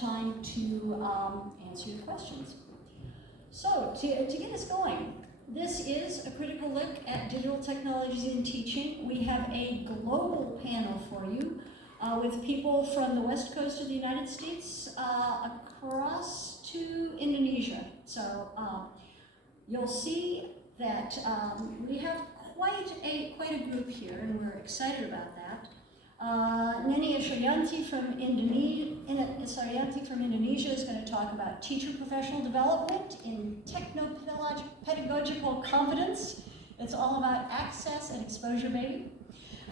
time to answer your questions. So, to get us going, this is a critical look at digital technologies in teaching. We have a global panel for you with people from the west coast of the United States across to Indonesia. So you'll see that we have quite a group here, and we're excited about that. Neni Saryanti from Indonesia is going to talk about teacher professional development in techno-pedagogical competence. It's all about access and exposure, baby.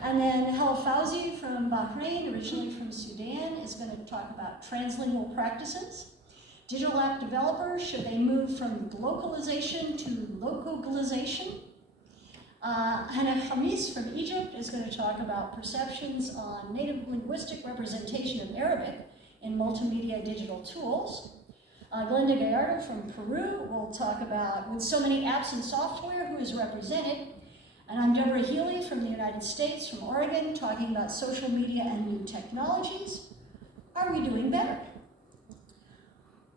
And then Hel Fauzi from Bahrain, originally from Sudan, is going to talk about translingual practices. Digital app developers, should they move from localization to localization? Hannah Hamis from Egypt is going to talk about perceptions on native linguistic representation of Arabic in multimedia digital tools. Glenda Gallardo from Peru will talk about, with so many apps and software, who is represented. And I'm Deborah Healy from the United States, from Oregon, talking about social media and new technologies. Are we doing better?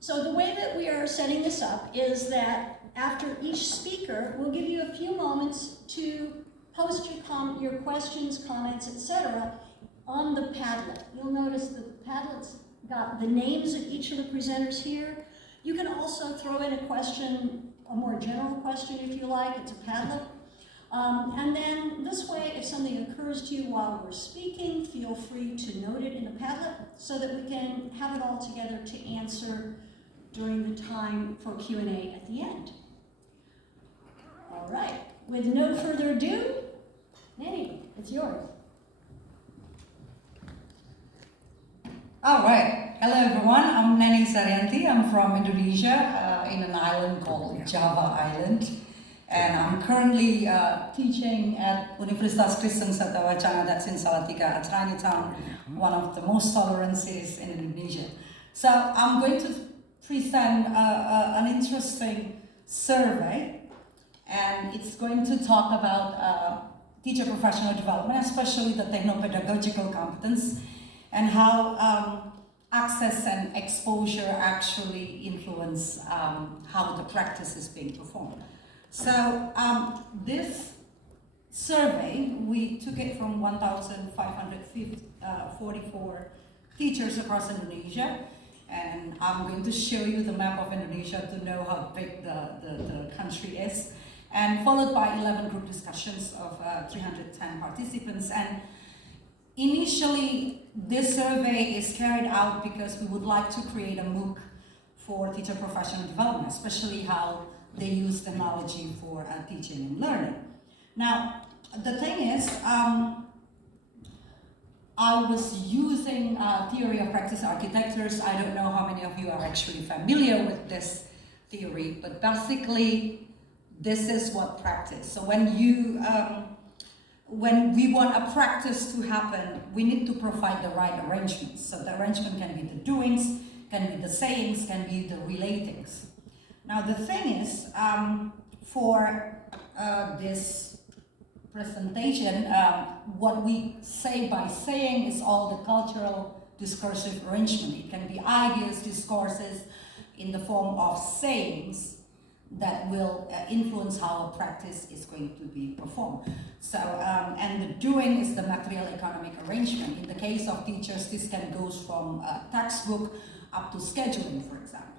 So the way that we are setting this up is that after each speaker, we'll give you a few moments to post your questions, comments, etc. on the Padlet. You'll notice that the Padlet's got the names of each of the presenters here. You can also throw in a question, a more general question if you like. It's a Padlet. And then this way, if something occurs to you while we're speaking, feel free to note it in the Padlet so that we can have it all together to answer during the time for Q&A at the end. All right, with no further ado, Neni, it's yours. All right, hello everyone, I'm Neni Saryanti. I'm from Indonesia, in an island called Java Island. And I'm currently teaching at Universitas Kristen Satya Wacana, that's in Salatiga, a tiny town, one of the most tolerant cities in Indonesia. So I'm going to present an interesting survey, and it's going to talk about teacher professional development, especially the techno-pedagogical competence, and how access and exposure actually influence how the practice is being performed. So this survey, we took it from 1,544 teachers across Indonesia, and I'm going to show you the map of Indonesia to know how big the country is, and followed by 11 group discussions of 310 participants. And initially, this survey is carried out because we would like to create a MOOC for teacher professional development, especially how they use technology for teaching and learning. Now, the thing is, I was using theory of practice architectures. I don't know how many of you are actually familiar with this theory, but basically, this is what practice. So when we want a practice to happen, we need to provide the right arrangements. So the arrangement can be the doings, can be the sayings, can be the relatings. Now the thing is, for this presentation, what we say by saying is all the cultural discursive arrangement. It can be ideas, discourses in the form of sayings that will influence how a practice is going to be performed. So, and the doing is the material economic arrangement. In the case of teachers, this can go from a textbook up to scheduling, for example.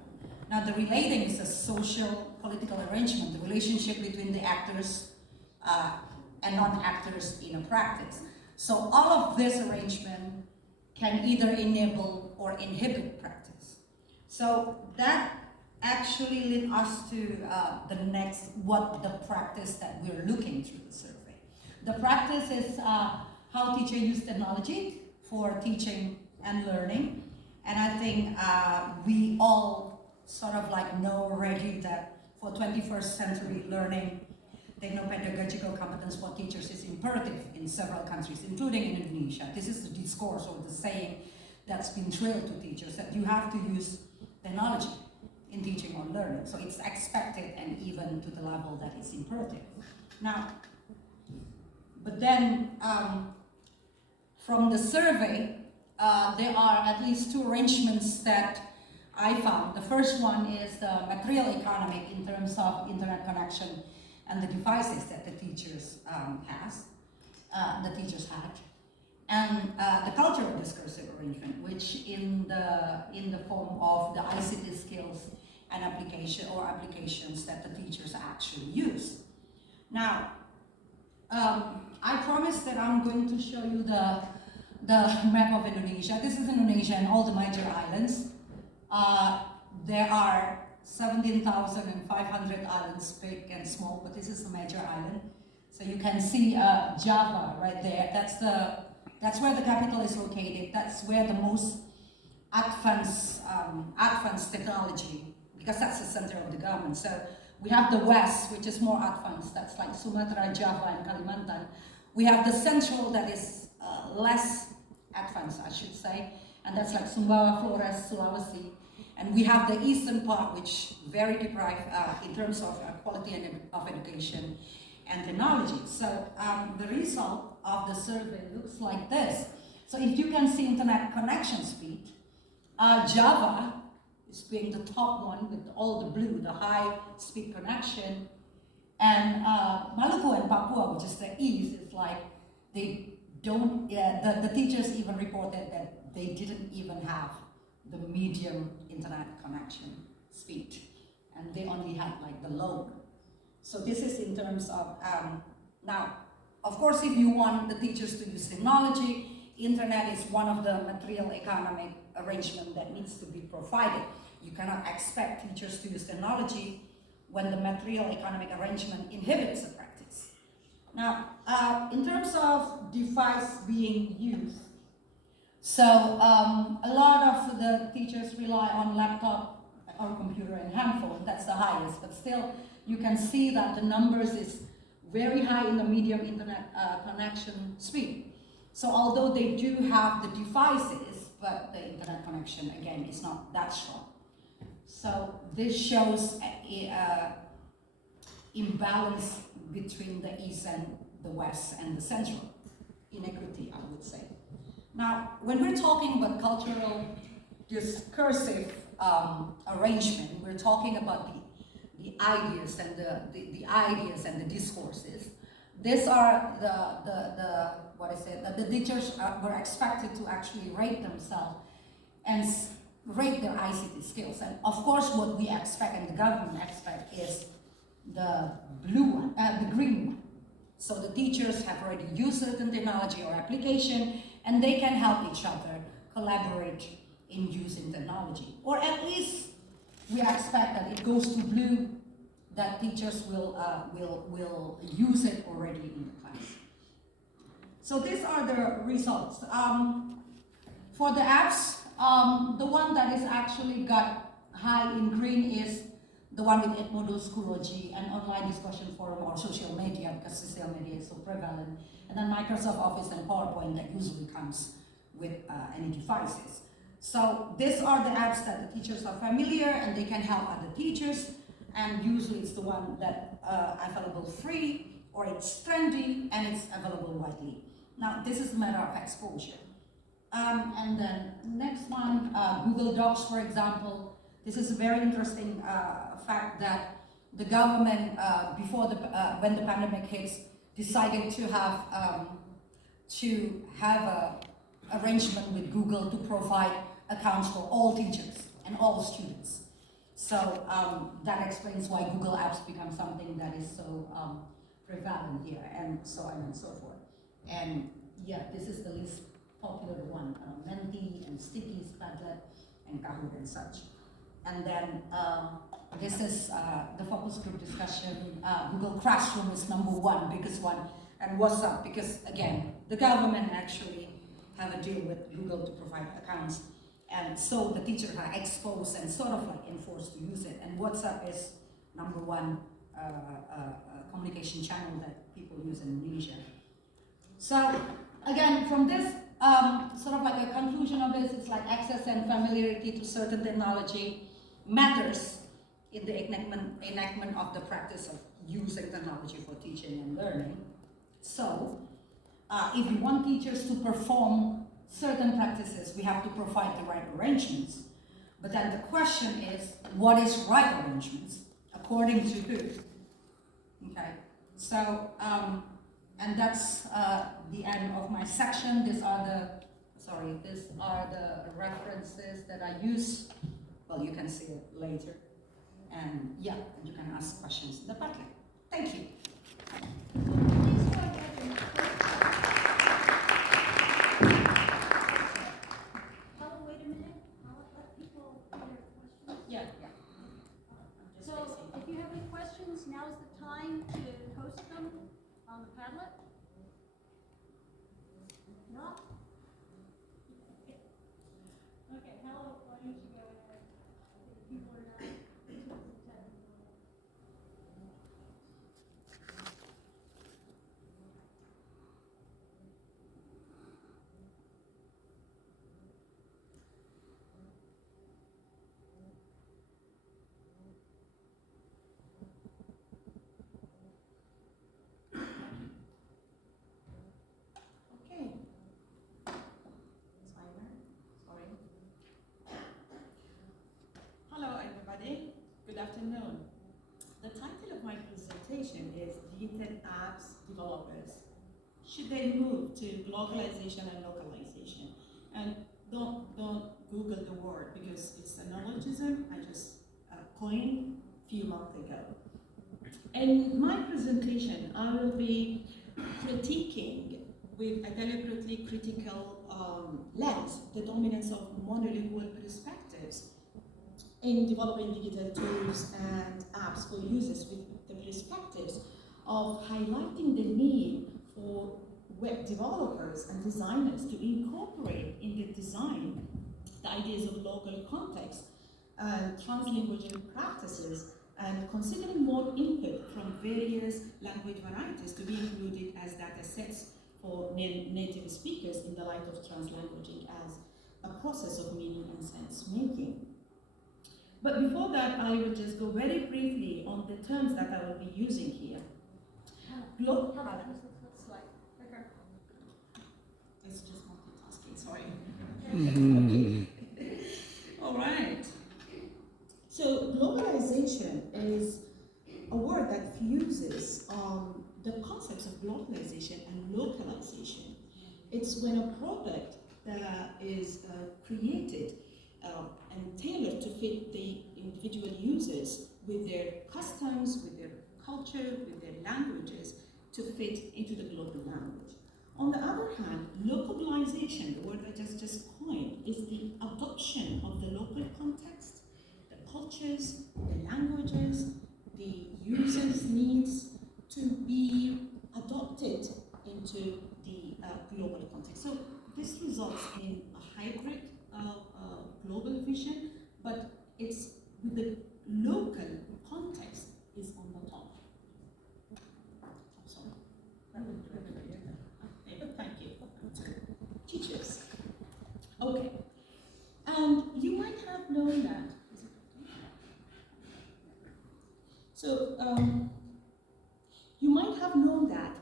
Now, the relating is a social political arrangement, the relationship between the actors and non-actors in a practice. So all of this arrangement can either enable or inhibit practice. So that actually leads us to the the practice that we're looking through the survey. The practice is how teachers use technology for teaching and learning. And I think we all sort of like know already that for 21st century learning, techno-pedagogical competence for teachers is imperative in several countries, including in Indonesia. This is the discourse or the saying that's been drilled to teachers, that you have to use technology in teaching or learning. So it's expected and even to the level that it's imperative. Now, but then from the survey, there are at least two arrangements that I found. The first one is the material economic in terms of internet connection and the devices that the teachers had, and the cultural discursive arrangement, which in the form of the ICT skills and applications that the teachers actually use. Now, I promised that I'm going to show you the map of Indonesia. This is Indonesia and all the major islands. There are 17,500 islands, big and small, but this is a major island. So you can see Java right there. That's where the capital is located. That's where the most advanced technology, because that's the center of the government. So we have the west, which is more advanced. That's like Sumatra, Java, and Kalimantan. We have the central that is less advanced, I should say, and that's like Sumbawa, Flores, Sulawesi. And we have the eastern part, which very deprived in terms of quality of education and technology. So the result of the survey looks like this. So if you can see internet connection speed, Java is being the top one with all the blue, the high speed connection. And Maluku and Papua, which is the east, is like they don't, the teachers even reported that they didn't even have the medium internet connection speed, and they only had like the low. So this is in terms of, now, of course, if you want the teachers to use technology, internet is one of the material economic arrangement that needs to be provided. You cannot expect teachers to use technology when the material economic arrangement inhibits the practice. Now, in terms of device being used, so a lot of the teachers rely on laptop or computer and handphone. That's the highest, but still you can see that the numbers is very high in the medium internet connection speed. So although they do have the devices, but the internet connection again is not that strong. So this shows imbalance between the east and the west and the central, inequity, I would say. Now, when we're talking about cultural discursive arrangement, we're talking about the ideas and the ideas and the discourses. These are the teachers were expected to actually rate themselves and rate their ICT skills. And of course, what we expect and the government expect is the blue one, the green one. So the teachers have already used certain technology or application, and they can help each other collaborate in using technology. Or at least we expect that it goes to blue, that teachers will use it already in the class. So these are the results. For the apps, the one that is actually got high in green is the one with Edmodo, Schoology, and online discussion forum or social media, because social media is so prevalent. And then Microsoft Office and PowerPoint that usually comes with any devices. So these are the apps that the teachers are familiar and they can help other teachers. And usually it's the one that available free, or it's trendy and it's available widely. Now this is a matter of exposure. And then next one, Google Docs, for example. This is a very interesting fact that the government, when the pandemic hits, decided to have a arrangement with Google to provide accounts for all teachers and all students. So that explains why Google Apps become something that is so prevalent here, and so on and so forth. And yeah, this is the least popular one, Menti and Sticky, Padlet, and Kahoot and such. And then this is the focus group discussion. Google Classroom is #1, biggest one, and WhatsApp, because again, the government actually have a deal with Google to provide accounts. And so the teachers are exposed and sort of like enforced to use it. And WhatsApp is #1 communication channel that people use in Indonesia. So again, from this, sort of like a conclusion of this, it's like access and familiarity to certain technology matters in the enactment of the practice of using technology for teaching and learning. So if you want teachers to perform certain practices, we have to provide the right arrangements. But then the question is, what is right arrangements? According to who? Okay, so, and that's the end of my section. These are the references that I use. Well, you can see it later. And yeah, you can ask questions in the Padlet. Thank you. Please go ahead and wait a minute. I'll let people put their questions. Yeah. So if you have any questions, now's the time to post them on the Padlet. No? Okay, Helen, why don't you go ahead? People are not. Okay. Sorry. Hello, everybody. Good afternoon. The title of my presentation is Digital Apps Developers. Should they move to globalization and localization? And don't Google the word because it's a neologism I just coined a few months ago. In my presentation, I will be critiquing with a deliberately critical lens the dominance of monolingual perspectives in developing digital tools and apps for users, with the perspectives of highlighting the need for web developers and designers to incorporate in their design the ideas of local context and translingual practices, and considering more input from various language varieties to be included as data sets for native speakers in the light of translanguaging as a process of meaning and sense making. But before that, I will just go very briefly on the terms that I will be using here. It's just multitasking, sorry. Okay. All right. So globalization is a word that fuses the concepts of globalization and localization. It's when a product that is created and tailored to fit the individual users with their customs, with their culture, with their languages, to fit into the global language. On the other hand, localization, the word I just coined, is the adoption of the local context, the cultures, the languages, the users' needs to be adopted into the global context. So this results in a hybrid global vision, but it's with the local context is on the top. I'm sorry. Thank you. Teachers. Okay. And you might have known that. So you might have known that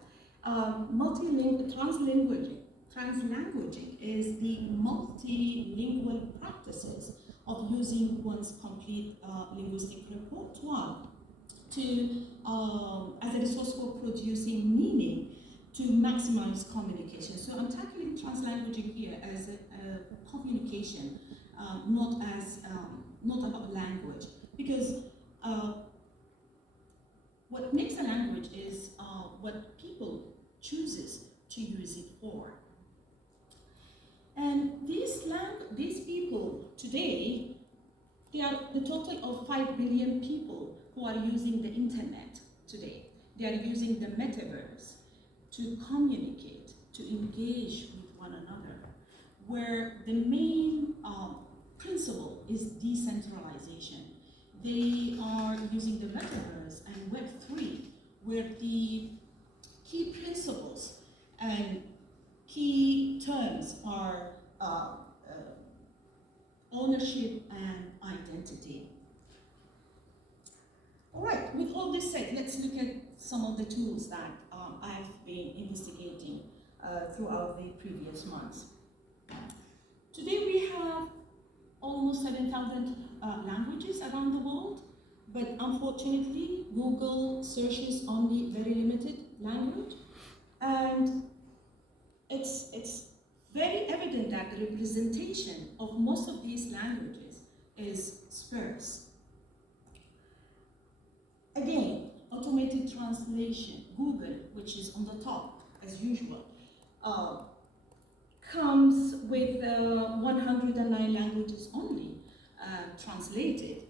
translanguaging is the multilingual practices of using one's complete linguistic repertoire to as a resource for producing meaning to maximize communication. So I'm tackling translanguaging here as a communication, not about language, because what makes a language is what people chooses to use it for. And these people today, they are the total of 5 billion people who are using the internet today. They are using the metaverse to communicate, to engage with one another, where the main principle is decentralization. They are using the metaverse and Web3, where the key principles and key terms are ownership and identity. All right, with all this said, let's look at some of the tools that I've been investigating throughout the previous months. Today we have almost 7,000 languages around the world, but unfortunately Google searches only very limited language, and it's very evident that the representation of most of these languages is sparse. Again, automated translation, Google, which is on the top as usual, comes with 109 languages only translated.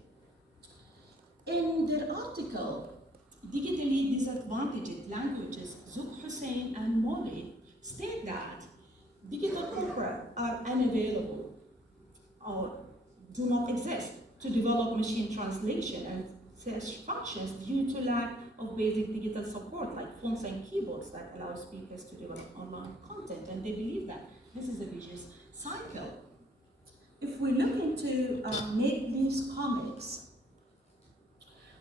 In their article, Digitally Disadvantaged Languages, Zouk Hussein and Molly state that digital corpora are unavailable or do not exist to develop machine translation and search functions due to lack of basic digital support like phones and keyboards that allow speakers to develop online content, and they believe that this is a vicious cycle. If we look into Nate Leaf's comics,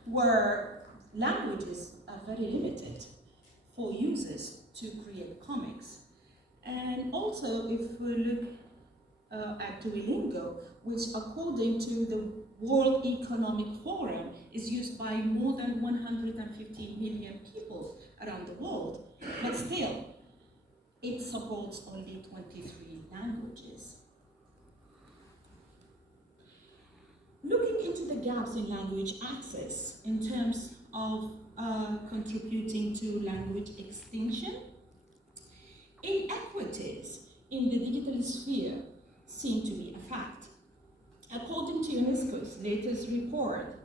where languages are very limited for users to create comics, and also if we look at Duolingo, which according to the World Economic Forum is used by more than 150 million people around the world, but still, it supports only 23 languages. Looking into the gaps in language access in terms of contributing to language extinction, inequities in the digital sphere seem to be a fact. According to UNESCO's latest report,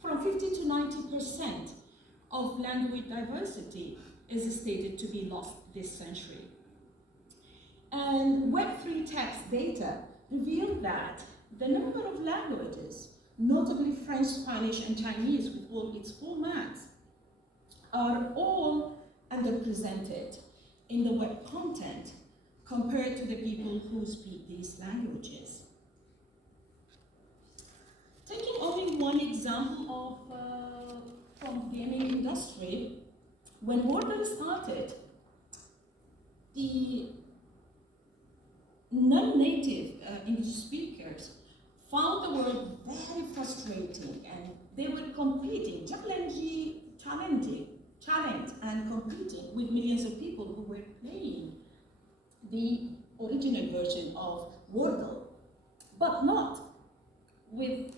from 50 to 90% of language diversity is stated to be lost this century. And Web3 text data revealed that the number of languages, notably French, Spanish, and Chinese with all its formats, are all underrepresented in the web content compared to the people who speak these languages. Taking only one example from the gaming industry, when Wordle started, the non-native English speakers found the word very frustrating, and they were competing, challenged and competing with millions of people who were playing the original version of Wordle, but not with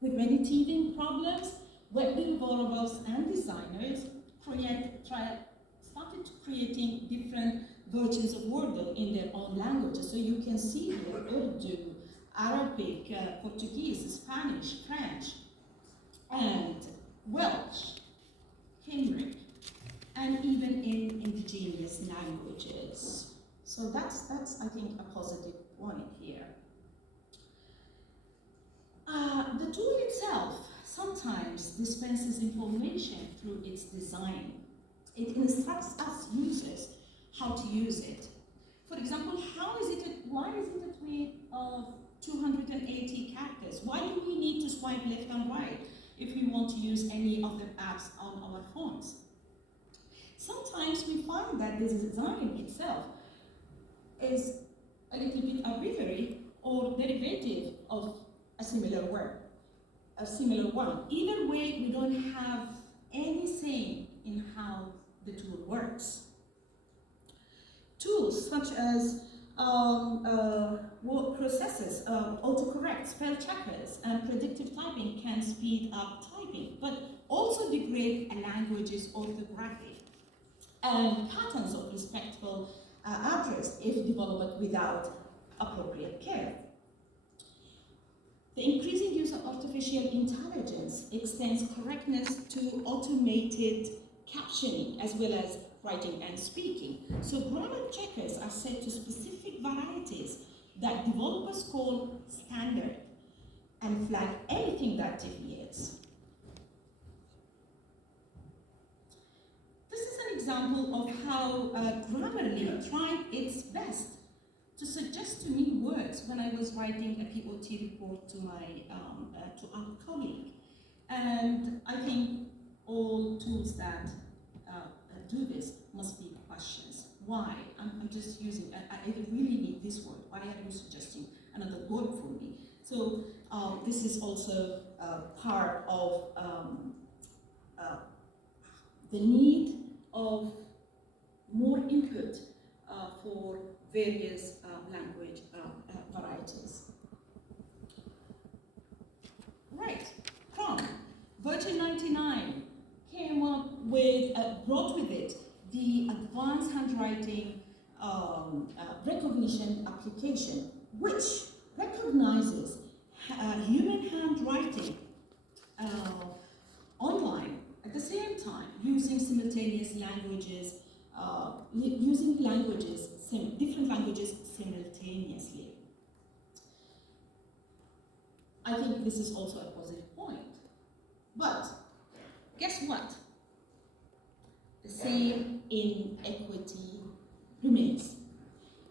many teething problems. Web developers and designers started creating different versions of Wordle in their own languages. So you can see here Urdu, Arabic, Portuguese, Spanish, French, and Welsh, Cymric, and even in indigenous languages. So that's I think, a positive point here. The tool itself sometimes dispenses information through its design. It instructs us users how to use it. For example, why is it a tweet of 280 characters? Why do we need to swipe left and right if we want to use any of the apps on our phones? Sometimes we find that the design itself is a little bit arbitrary or derivative of a similar one. Either way, we don't have any say in how the tool works. Tools such as word processors, autocorrect, spell checkers, and predictive typing can speed up typing, but also degrade a language's orthography and patterns of respectful address if developed without appropriate care. The increasing use of artificial intelligence extends correctness to automated captioning as well as writing and speaking. So grammar checkers are set to specific varieties that developers call standard and flag anything that deviates. This is an example of how Grammarly tried its best to suggest to me words when I was writing a POT report to our colleague. And I think all tools that do this must be questions. why? I'm just using, I really need this word. Why are you suggesting another word for me? So this is also part of the need of more input for various language varieties. Right, Chrome, version 99 came up with, brought with it the advanced handwriting recognition application, which recognizes human handwriting online at the same time, using simultaneous languages, different languages simultaneously. I think this is also a positive point. But guess what? The same inequity remains.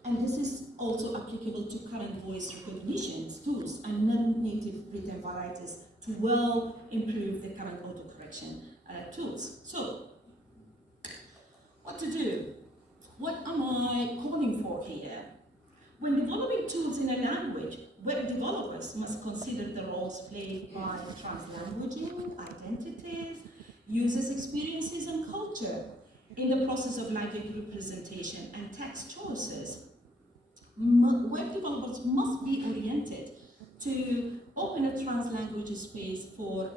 And this is also applicable to current voice recognition tools and non-native written varieties to well improve the current autocorrection tools. So, what to do? What am I calling for here? When developing tools in a language, web developers must consider the roles played by translanguaging, identities, users' experiences and culture in the process of language representation and text choices. Web developers must be oriented to open a translanguage space for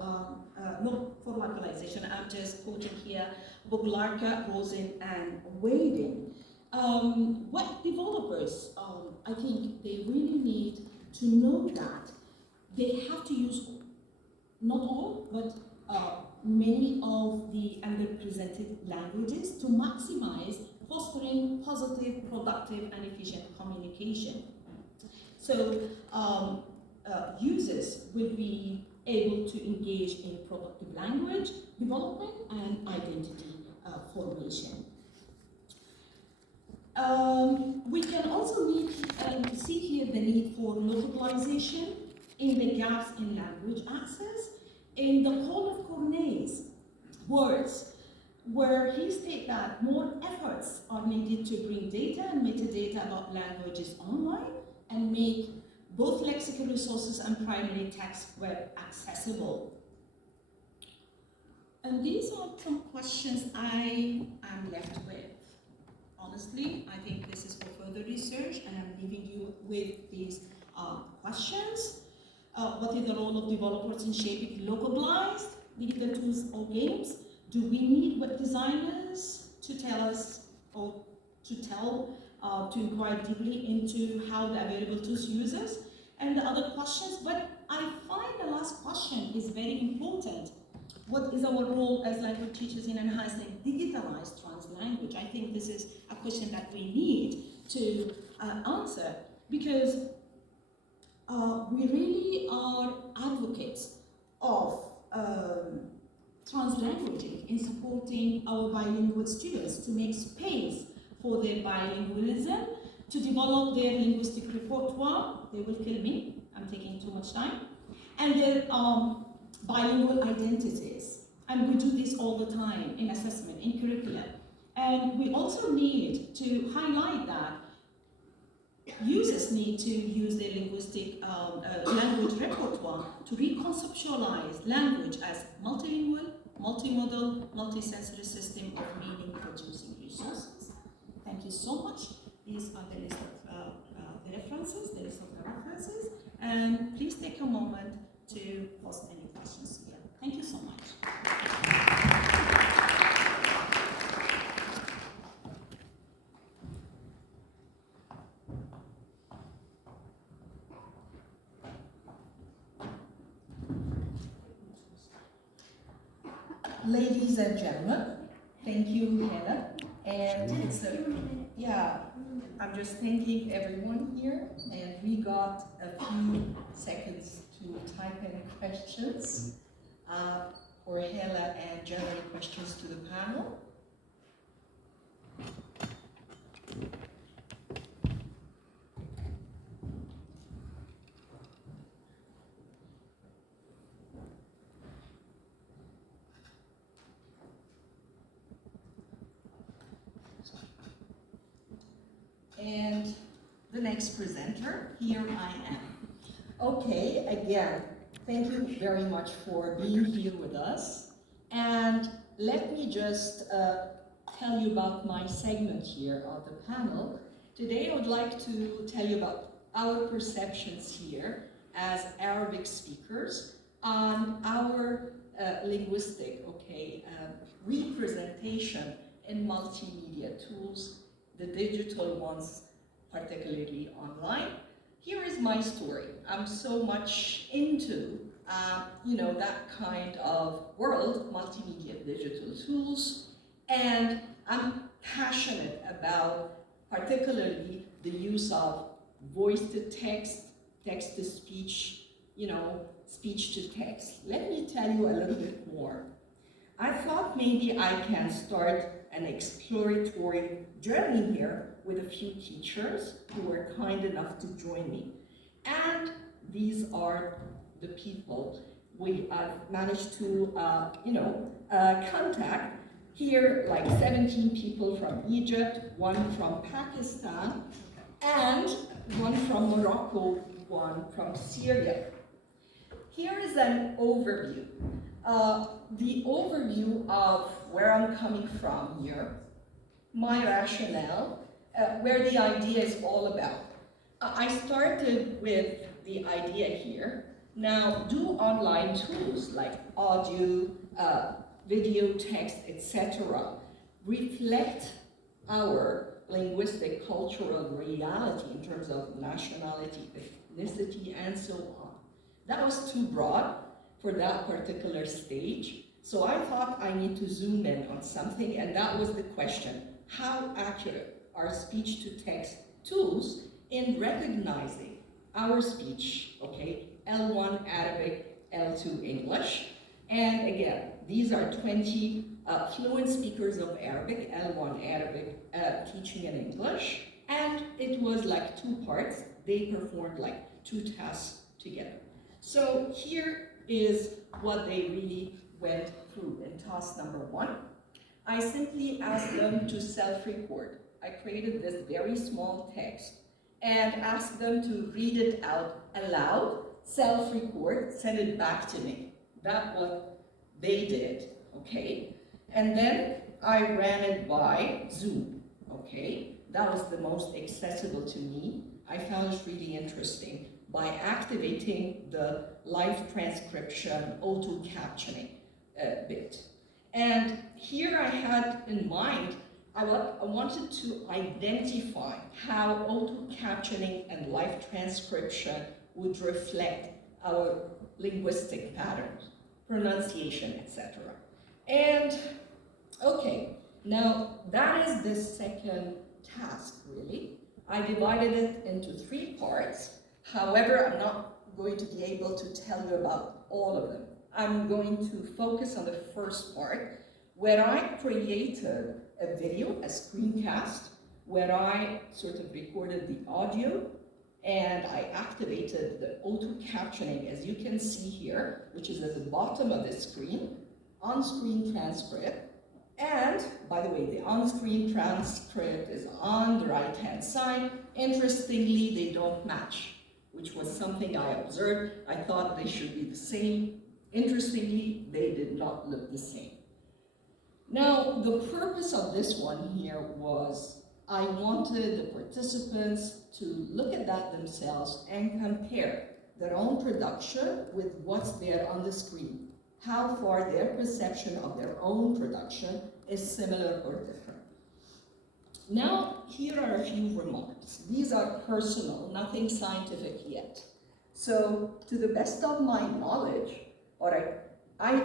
localization. I'm just quoting here Boglarka, Rosen, and Wading. Web developers, I think they really need to know that they have to use not all, but many of the underrepresented languages to maximize fostering positive, productive, and efficient communication. So users will be able to engage in productive language development and identity formation. We can also see here the need for localization in the gaps in language access. In the Call of Cornet's words, where he stated that more efforts are needed to bring data and metadata about languages online and make both lexical resources and primary text web accessible. And these are some questions I am left with. Honestly, I think this is for further research, and I'm leaving you with these questions. What is the role of developers in shaping localized digital tools or games? Do we need web designers to tell us, or to inquire deeply into how the available tools uses? And the other questions, but I find the last question is very important. What is our role as language teachers in enhancing digitalized translanguage? I think this is a question that we need to answer, because we really are advocates of translanguaging in supporting our bilingual students to make space for their bilingualism, to develop their linguistic repertoire. They will kill me, I'm taking too much time, and their bilingual identities. And we do this all the time in assessment, in curriculum. And we also need to highlight that users need to use their linguistic language repertoire to reconceptualize language as multilingual, multimodal, multisensory system of meaning-producing resources. Thank you so much. These are the list of the references, and please take a moment to post any questions here. Thank you so much. Ladies and gentlemen, thank you, Hannah. And it's I'm just thanking everyone here, and we got a few seconds to type any questions for Hannah and general questions to the panel. next presenter. Here I am. Okay, again, thank you very much for being here with us. And let me just tell you about my segment here of the panel. Today I would like to tell you about our perceptions here as Arabic speakers on our linguistic, representation in multimedia tools, the digital ones, particularly online. Here is my story. I'm so much into, that kind of world, multimedia digital tools, and I'm passionate about particularly the use of voice to text, text to speech, speech to text. Let me tell you a little bit more. I thought maybe I can start an exploratory journey here with a few teachers who were kind enough to join me. And these are the people I've managed to, contact. Here, like 17 people from Egypt, one from Pakistan, and one from Morocco, one from Syria. Here is an overview. The overview of where I'm coming from here, my rationale, where the idea is all about. I started with the idea here. Now, do online tools like audio, video, text, etc. reflect our linguistic cultural reality in terms of nationality, ethnicity, and so on? That was too broad for that particular stage. So I thought I need to zoom in on something, and that was the question. How accurate are speech-to-text tools in recognizing our speech, L1 Arabic, L2 English? And again, these are 20 fluent speakers of Arabic, L1 Arabic, teaching in English, and it was like 2 parts. They performed like 2 tasks together. So here is what they really went through in task number 1. I simply asked them to self-record. I created this very small text and asked them to read it out aloud, self-record, send it back to me. That's what they did, And then I ran it by Zoom, That was the most accessible to me. I found it really interesting by activating the live transcription auto captioning bit. And here I had in mind, I wanted to identify how auto captioning and live transcription would reflect our linguistic patterns, pronunciation, etc. And now that is the second task, really. I divided it into 3 parts. However, I'm not going to be able to tell you about all of them. I'm going to focus on the first part, where I created a video, a screencast, where I sort of recorded the audio, and I activated the auto captioning, as you can see here, which is at the bottom of the screen, on-screen transcript. And, by the way, the on-screen transcript is on the right-hand side. Interestingly, they don't match, which was something I observed. I thought they should be the same. Interestingly, they did not look the same. Now, the purpose of this one here was I wanted the participants to look at that themselves and compare their own production with what's there on the screen. How far their perception of their own production is similar or different. Now, here are a few remarks. These are personal, nothing scientific yet. So, to the best of my knowledge, I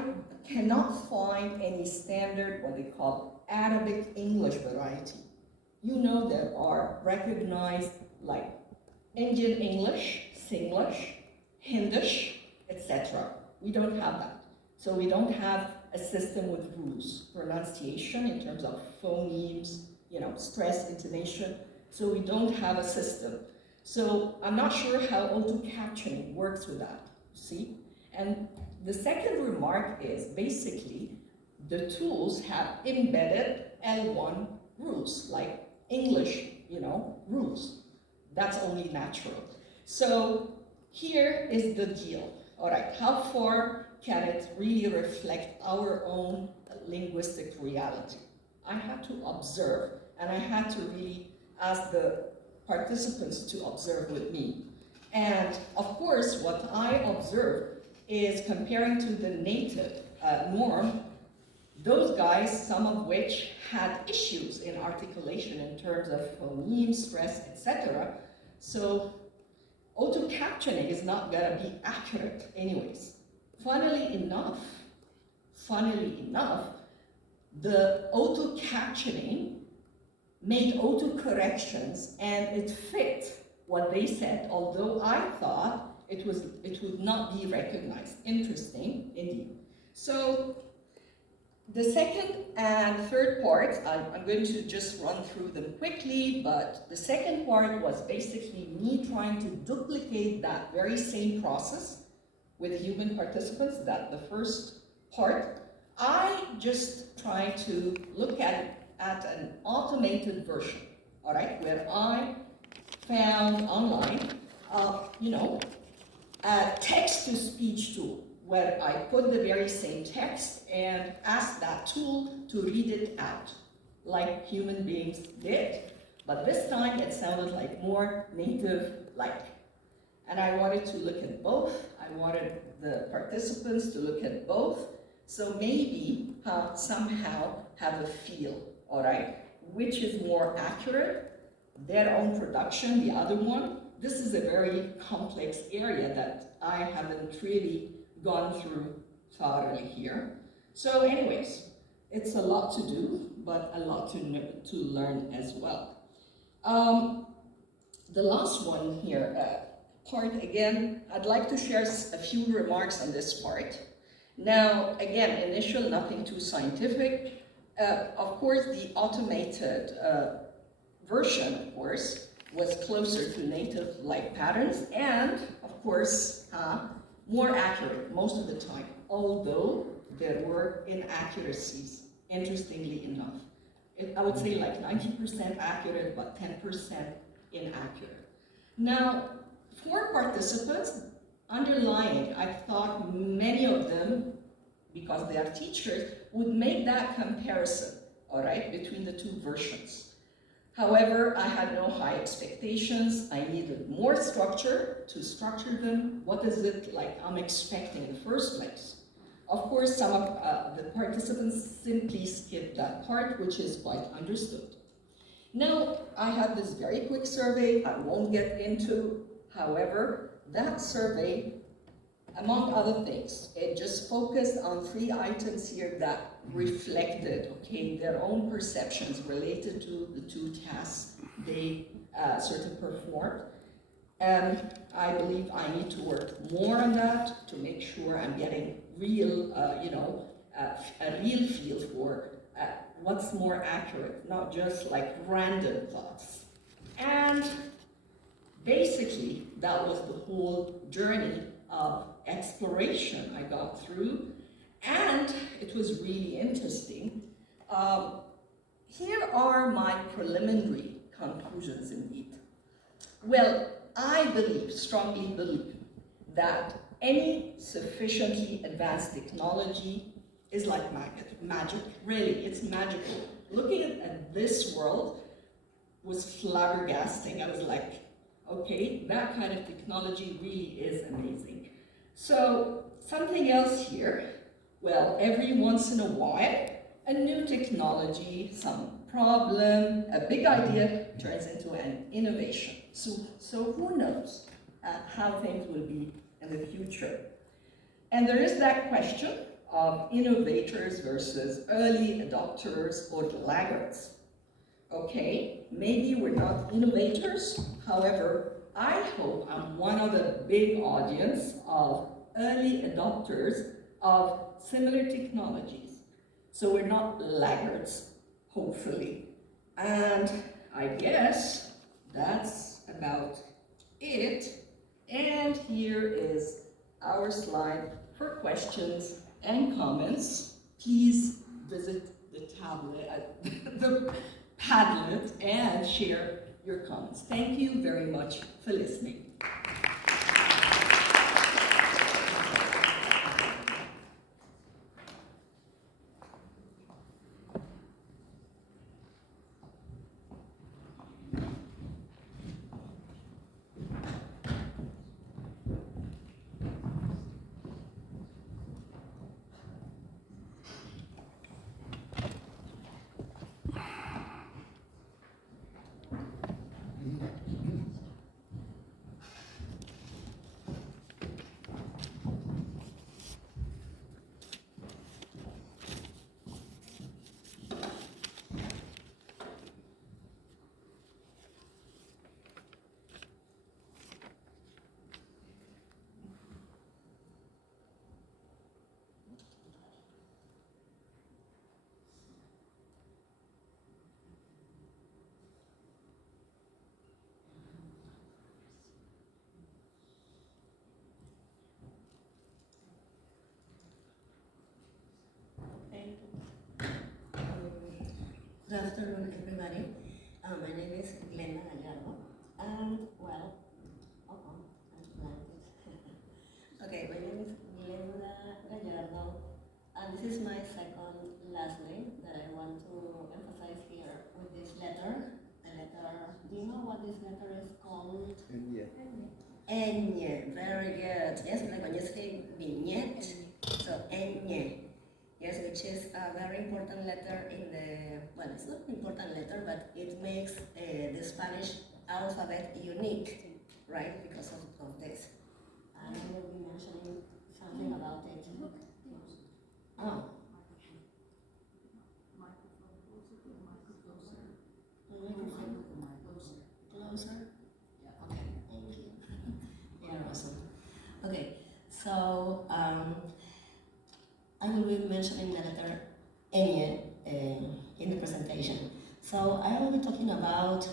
cannot find any standard, what they call Arabic English variety. There are recognized like Indian English, Singlish, Hindish, etc. We don't have that. So we don't have a system with rules, pronunciation in terms of phonemes, stress, intonation. So we don't have a system. So I'm not sure how auto-captioning works with that, see? And the second remark is basically the tools have embedded L1 rules, like English, rules. That's only natural. So here is the deal. All right, how far can it really reflect our own linguistic reality? I had to observe, and I had to really ask the participants to observe with me. And of course, what I observed is comparing to the native norm, those guys, some of which had issues in articulation in terms of phoneme, stress, etc. So auto-captioning is not gonna be accurate anyways. Funnily enough, the auto-captioning made auto-corrections and it fit what they said, although I thought it would not be recognized. Interesting, indeed. So the second and third part, I'm going to just run through them quickly, but the second part was basically me trying to duplicate that very same process with human participants. That the first part, I just tried to look at an automated version, all right, where I found online, a text-to-speech tool, where I put the very same text and asked that tool to read it out, like human beings did. But this time it sounded like more native-like. And I wanted to look at both. I wanted the participants to look at both. So maybe somehow have a feel, all right? Which is more accurate, their own production, the other one. This is a very complex area that I haven't really gone through thoroughly here. So anyways, it's a lot to do, but a lot to learn as well. The last one here, part again, I'd like to share a few remarks on this part. Now, again, initial, nothing too scientific. Of course, the automated version, of course, was closer to native-like patterns and, of course, more accurate most of the time, although there were inaccuracies, interestingly enough. I would say like 90% accurate, but 10% inaccurate. Now, for participants, underlying, I thought many of them, because they are teachers, would make that comparison, all right, between the two versions. However, I had no high expectations. I needed more structure to structure them. What is it like I'm expecting in the first place? Of course, some of the participants simply skipped that part, which is quite understood. Now, I had this very quick survey I won't get into. However, that survey, among other things, it just focused on 3 items here that reflected, okay, their own perceptions related to the 2 tasks they sort of performed. And I believe I need to work more on that to make sure I'm getting real, a real feel for what's more accurate, not just like random thoughts. And basically, that was the whole journey of exploration I got through, and it was really interesting. Here are my preliminary conclusions indeed. Well, I believe, strongly believe, that any sufficiently advanced technology is like magic. Really, it's magical. Looking at this world was flabbergasting. I was like, okay, that kind of technology really is amazing. So, something else here. Well, every once in a while, a new technology, some problem, a big idea turns into an innovation. So who knows how things will be in the future. And there is that question of innovators versus early adopters or the laggards. Okay, maybe we're not innovators, however, I hope I'm one of the big audience of early adopters of similar technologies. So we're not laggards, hopefully. And I guess that's about it. And here is our slide for questions and comments. Please visit the tablet, the Padlet, and share your comments. Thank you very much for listening. Good afternoon, everybody. My name is Glenda Gallardo, and well, I'm blank. Okay, my name is Glenda Gallardo, and this is my second last name that I want to emphasize here with this letter. The letter, do you know what this letter is called? Enye, very good. Yes, like when you say vignette, so enye. Yes, which is a very important letter in the, well, it's not an important letter, but it makes the Spanish alphabet unique, right, because of this. And I will be mentioning something about it. Oh. Closer? Okay, thank you. You're awesome. Okay, so, I will be mentioning the letter Enye in the presentation. So I will be talking about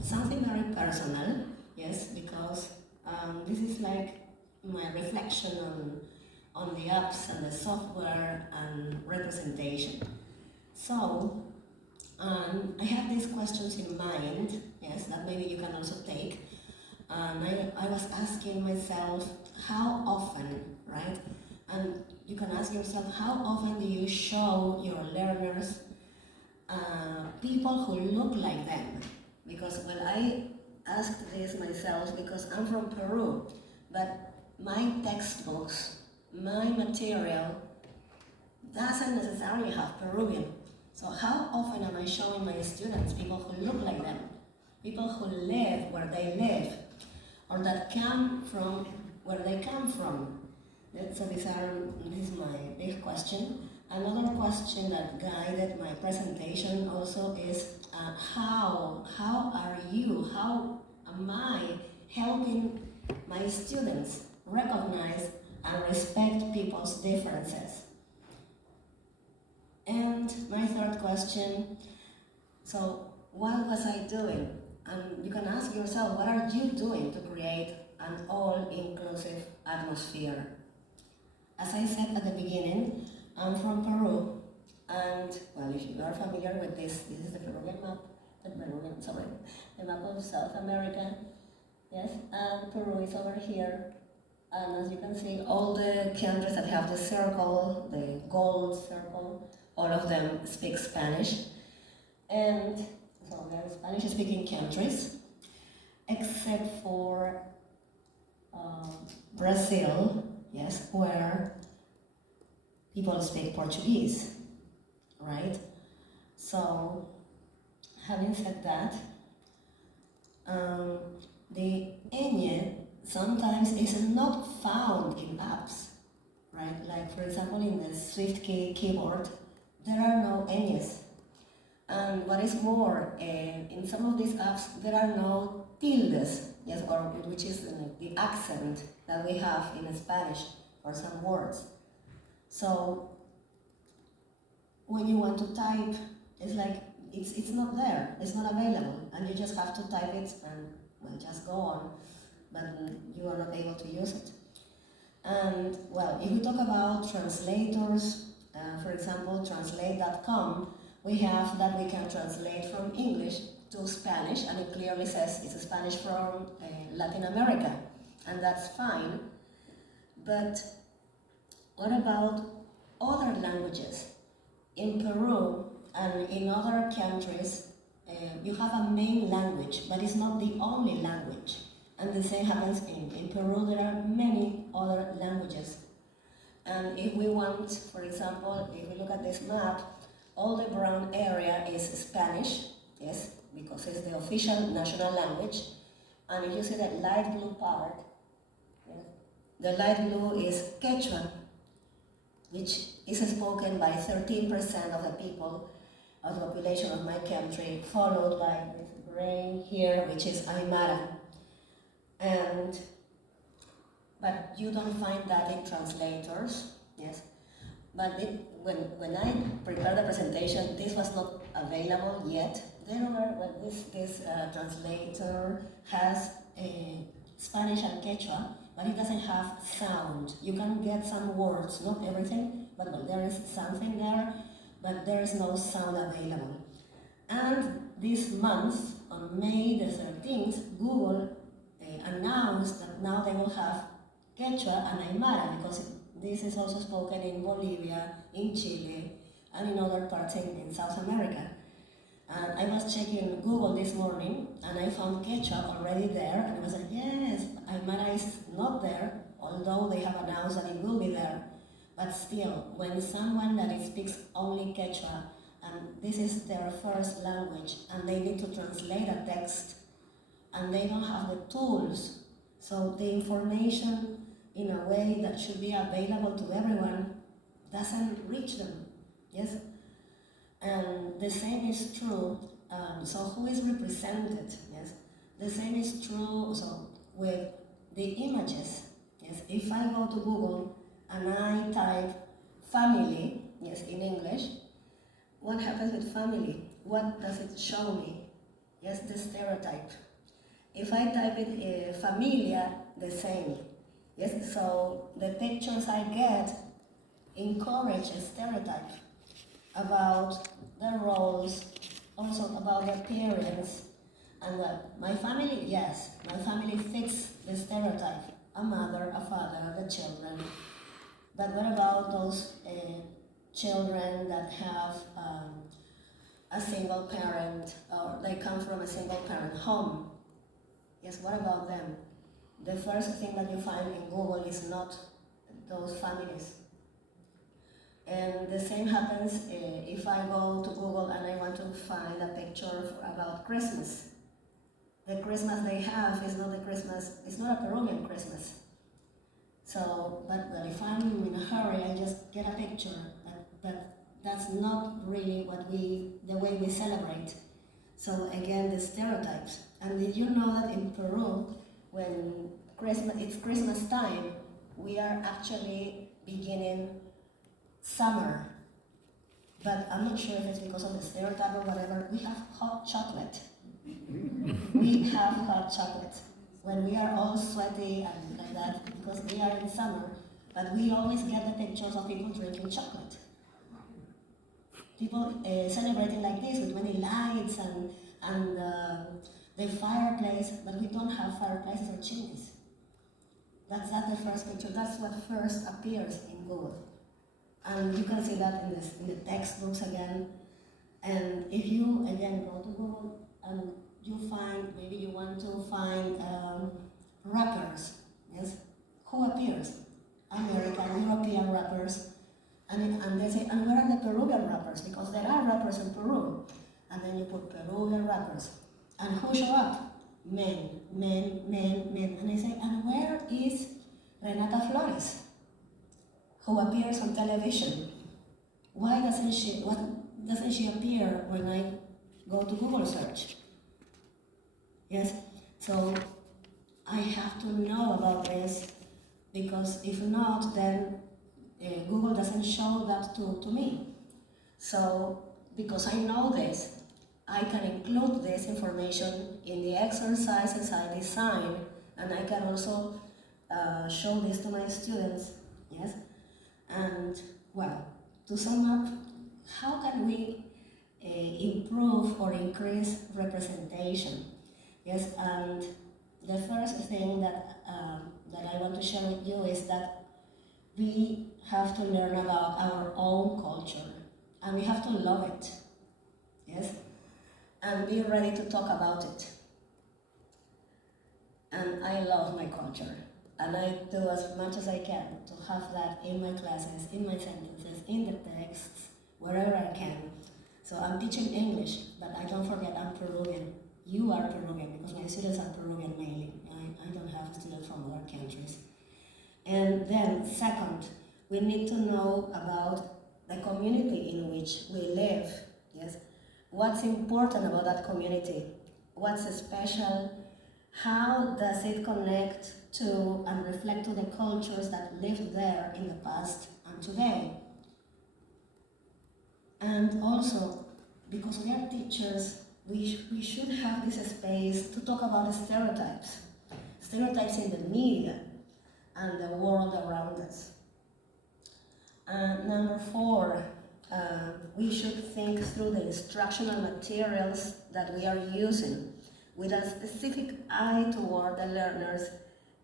something very personal, yes, because this is like my reflection on the apps and the software and representation. So I have these questions in mind, yes, that maybe you can also take. And I was asking myself, how often, right? And you can ask yourself, how often do you show your learners people who look like them? Because, well, I asked this myself because I'm from Peru, but my textbooks, my material doesn't necessarily have Peruvian. So how often am I showing my students people who look like them? People who live where they live, or that come from where they come from. So this is my big question. Another question that guided my presentation also is how am I helping my students recognize and respect people's differences? And my third question, so what was I doing? And you can ask yourself, what are you doing to create an all-inclusive atmosphere? As I said at the beginning, I'm from Peru, and well, if you are familiar with this is the Peruvian map, the map of South America, yes, and Peru is over here, and as you can see, all the countries that have the circle, the gold circle, all of them speak Spanish, and so they're Spanish-speaking countries, except for Brazil, yes, where people speak Portuguese, right? So, having said that, the Enye sometimes is not found in apps, right? Like, for example, in the SwiftKey keyboard, there are no Enyes. And what is more, in some of these apps, there are no tildes, yes, or which is the accent that we have in Spanish for some words. So when you want to type, it's like it's not there, it's not available, and you just have to type it and well, just go on, but you are not able to use it. And well, if we talk about translators, for example, translate.com, we have that we can translate from English to Spanish, and it clearly says it's Spanish from Latin America, and that's fine. But what about other languages? In Peru and in other countries, you have a main language, but it's not the only language. And the same happens in Peru. There are many other languages. And if we want, for example, if we look at this map, all the brown area is Spanish, yes, because it's the official national language. And if you see that light blue part, yes, the light blue is Quechua, which is spoken by 13% of the people of the population of my country, followed by this gray here, which is Aymara. But you don't find that in translators, yes. But when I prepared the presentation, this was not available yet. There were, well, this translator has Spanish and Quechua, but it doesn't have sound. You can get some words, not everything, but well, there is something there, but there is no sound available. And this month, on May the 13th, Google announced that now they will have Quechua and Aymara, because this is also spoken in Bolivia, in Chile, and in other parts in South America. And I was checking Google this morning, and I found Quechua already there, and I was like, yes, Aymara is not there, although they have announced that it will be there. But still, when someone that speaks only Quechua, and this is their first language, and they need to translate a text, and they don't have the tools, so the information in a way that should be available to everyone doesn't reach them, yes? And the same is true, so who is represented, yes? The same is true so with the images, yes? If I go to Google and I type family, yes, in English, what happens with family? What does it show me? Yes, the stereotype. If I type it familia, the same. Yes, so the pictures I get encourage a stereotype about the roles, also about the appearance. And well, my family, yes, my family fits the stereotype. A mother, a father, the children. But what about those children that have a single parent, or they come from a single parent home? Yes, what about them? The first thing that you find in Google is not those families. And the same happens if I go to Google and I want to find a picture about Christmas. The Christmas they have is not the Christmas, it's not a Peruvian Christmas. So, but well, if I'm in a hurry, I just get a picture, but that's not really the way we celebrate. So again, the stereotypes. And did you know that in Peru, when it's Christmas time, we are actually beginning summer. But I'm not sure if it's because of the stereotype or whatever. We have hot chocolate. We have hot chocolate. When we are all sweaty and like that, because we are in summer, but we always get the pictures of people drinking chocolate. People celebrating like this with many lights and the fireplace, but we don't have fireplaces or chimneys. That's not the first picture. That's what first appears in Google. And you can see that in the textbooks again. And if you, again, go to Google and you find, maybe you want to find rappers, yes? Who appears? American, European rappers. And they say, and where are the Peruvian rappers? Because there are rappers in Peru. And then you put Peruvian rappers. And who show up? Men. And they say, and where is Renata Flores, who appears on television? Why doesn't she appear when I go to Google search? Yes, so I have to know about this, because if not, then Google doesn't show that to me. So, because I know this, I can include this information in the exercises I design, and I can also show this to my students, yes? And, well, to sum up, how can we improve or increase representation. Yes, and the first thing that I want to share with you is that we have to learn about our own culture, and we have to love it. Yes, and be ready to talk about it. And I love my culture, and I do as much as I can to have that in my classes, in my sentences, in the texts, wherever I can. So I'm teaching English, but I don't forget I'm Peruvian. You are Peruvian, because my students are Peruvian mainly. I don't have students from other countries. And then, second, we need to know about the community in which we live. Yes, what's important about that community? What's special? How does it connect to and reflect to the cultures that lived there in the past and today? And also, because we are teachers, we should have this space to talk about the stereotypes in the media and the world around us. And number 4, we should think through the instructional materials that we are using with a specific eye toward the learners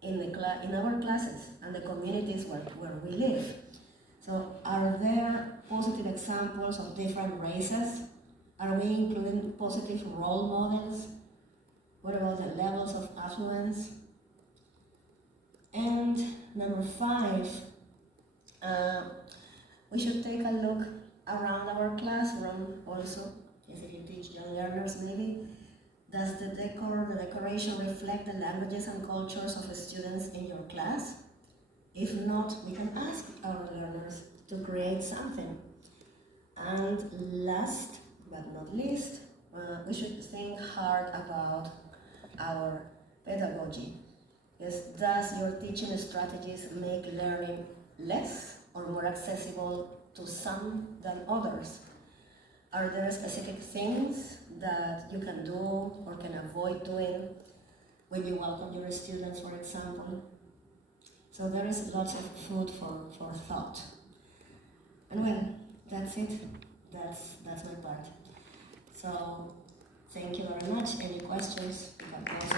in our classes and the communities where we live. So are there positive examples of different races? Are we including positive role models? What about the levels of affluence? And number 5, we should take a look around our classroom also, if you teach young learners maybe. Does the decoration reflect the languages and cultures of the students in your class? If not, we can ask our learners to create something. And last but not least, we should think hard about our pedagogy. Yes, does your teaching strategies make learning less or more accessible to some than others? Are there specific things that you can do or can avoid doing when you welcome your students, for example? So there is lots of food for thought. And well, that's it. That's my part. So thank you very much. Any questions? You can also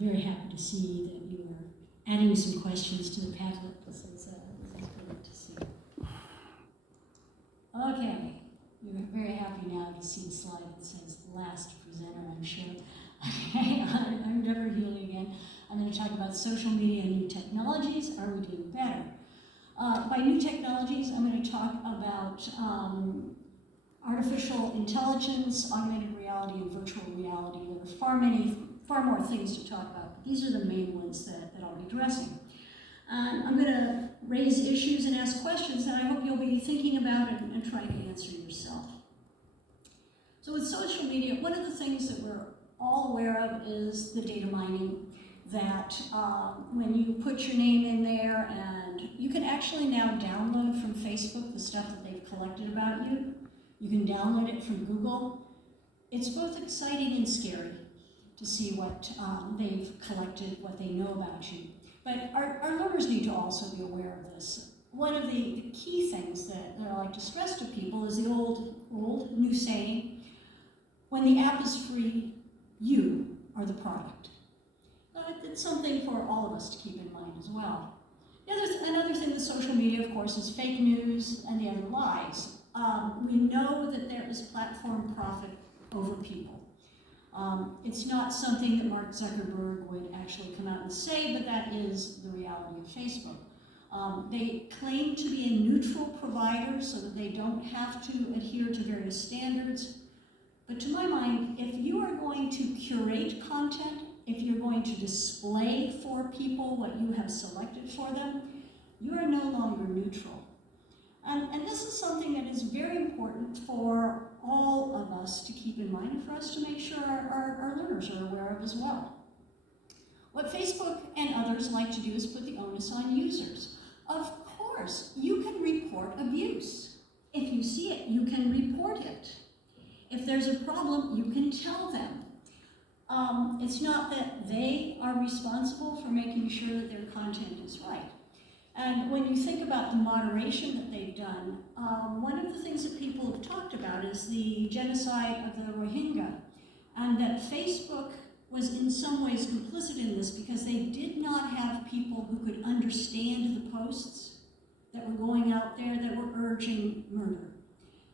Very happy to see that you are adding some questions to the Padlet. This is great to see. Okay, you're very happy now to see the slide that says last presenter, I'm sure. Okay, I'm Deborah Healy again. I'm going to talk about social media and new technologies. Are we doing better? By new technologies, I'm going to talk about artificial intelligence, augmented reality, and virtual reality. There are far more things to talk about. These are the main ones that I'll be addressing. And I'm going to raise issues and ask questions that I hope you'll be thinking about and trying to answer yourself. So with social media, one of the things that we're all aware of is the data mining, that when you put your name in there, and you can actually now download from Facebook the stuff that they've collected about you. You can download it from Google. It's both exciting and scary to see what they've collected, what they know about you. But our learners need to also be aware of this. One of the key things that I like to stress to people is the old new saying, when the app is free, you are the product. It's something for all of us to keep in mind as well. Another thing with social media, of course, is fake news and the other lies. We know that there is platform profit over people. It's not something that Mark Zuckerberg would actually come out and say, but that is the reality of Facebook. They claim to be a neutral provider so that they don't have to adhere to various standards. But to my mind, if you are going to curate content, if you're going to display for people what you have selected for them, you are no longer neutral. And this is something that is very important for all of us to keep in mind and for us to make sure our learners are aware of as well. What Facebook and others like to do is put the onus on users. Of course, you can report abuse. If you see it, you can report it. If there's a problem, you can tell them. It's not that they are responsible for making sure that their content is right. And when you think about the moderation that they've done, one of the things that people have talked about is the genocide of the Rohingya, and that Facebook was in some ways complicit in this because they did not have people who could understand the posts that were going out there that were urging murder.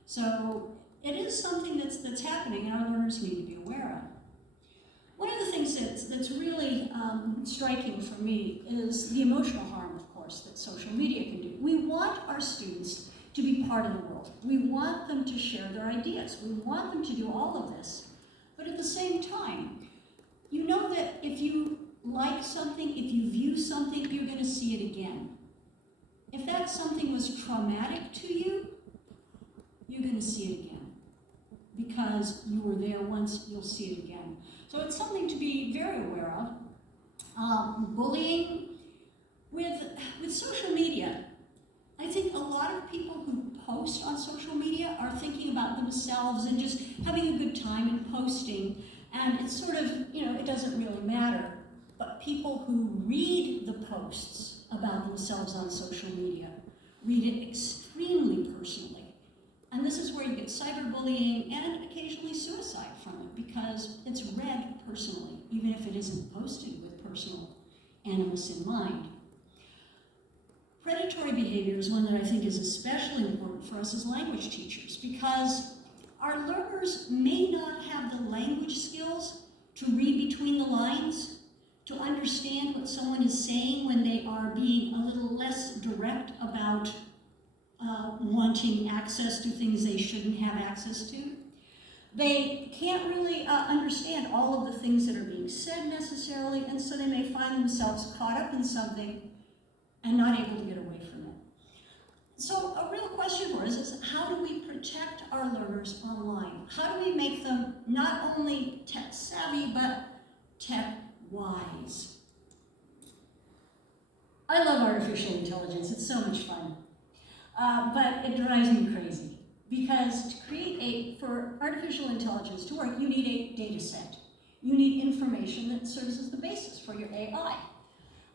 So it is something that's happening and our learners need to be aware of. One of the things that's really striking for me is the emotional harm, of course, that social media can do. We want our students to be part of the world. We want them to share their ideas. We want them to do all of this. But at the same time, you know that if you like something, if you view something, you're going to see it again. If that something was traumatic to you, you're going to see it again. Because you were there once, you'll see it again. So it's something to be very aware of. Bullying with social media. I think a lot of people who post on social media are thinking about themselves and just having a good time and posting. And it's sort of, it doesn't really matter. But people who read the posts about themselves on social media read it extremely personally. And this is where you get cyberbullying and occasionally suicide from it because it's read personally, even if it isn't posted with personal animus in mind. Predatory behavior is one that I think is especially important for us as language teachers because our learners may not have the language skills to read between the lines, to understand what someone is saying when they are being a little less direct about wanting access to things they shouldn't have access to. They can't really understand all of the things that are being said necessarily, and so they may find themselves caught up in something and not able to get away from it. So a real question for us is, how do we protect our learners online? How do we make them not only tech savvy, but tech wise? I love artificial intelligence, it's so much fun. But it drives me crazy because for artificial intelligence to work, you need a data set. You need information that serves as the basis for your AI.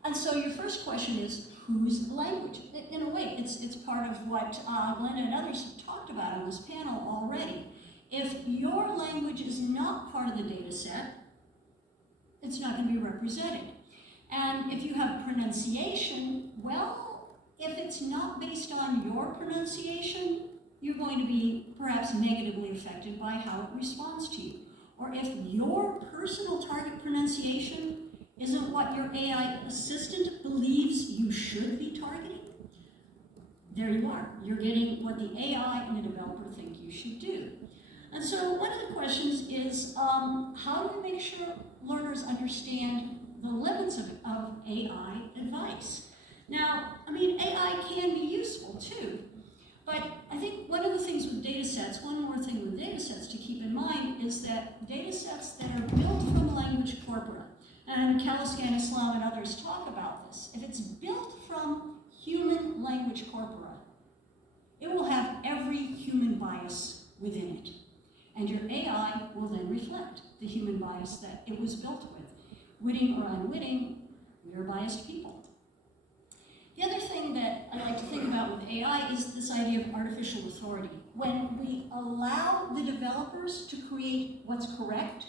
And so your first question is, whose language? In a way, it's part of what Glenn and others have talked about on this panel already. If your language is not part of the data set, it's not going to be represented. And if you have pronunciation, well, if it's not based on your pronunciation, you're going to be perhaps negatively affected by how it responds to you. Or if your personal target pronunciation isn't what your AI assistant believes you should be targeting, there you are. You're getting what the AI and the developer think you should do. And so one of the questions is, how do we make sure learners understand the limits of AI advice? Now, AI can be useful too, but I think one of the things with data sets, one more thing with data sets to keep in mind is that data sets that are built from language corpora, and Kaliskan Islam and others talk about this, if it's built from human language corpora, it will have every human bias within it. And your AI will then reflect the human bias that it was built with. Witting or unwitting, we are biased people. The other thing that I like to think about with AI is this idea of artificial authority. When we allow the developers to create what's correct,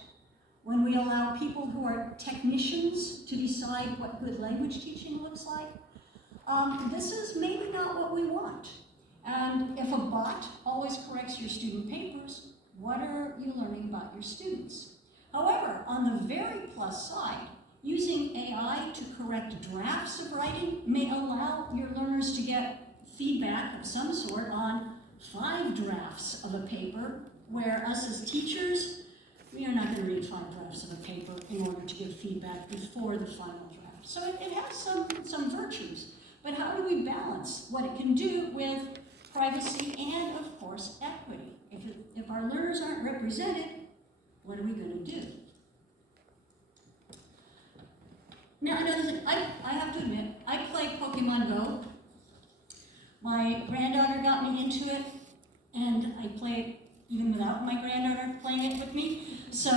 when we allow people who are technicians to decide what good language teaching looks like, this is maybe not what we want. And if a bot always corrects your student papers, what are you learning about your students? However, on the very plus side, Using AI to correct drafts of writing may allow your learners to get feedback of some sort on 5 drafts of a paper, where us as teachers, we are not going to read 5 drafts of a paper in order to give feedback before the final draft. So it has some virtues, but how do we balance what it can do with privacy and, of course, equity? If our learners aren't represented, what are we going to do? Now, another thing, I have to admit, I play Pokemon Go. My granddaughter got me into it, and I play it even without my granddaughter playing it with me. So,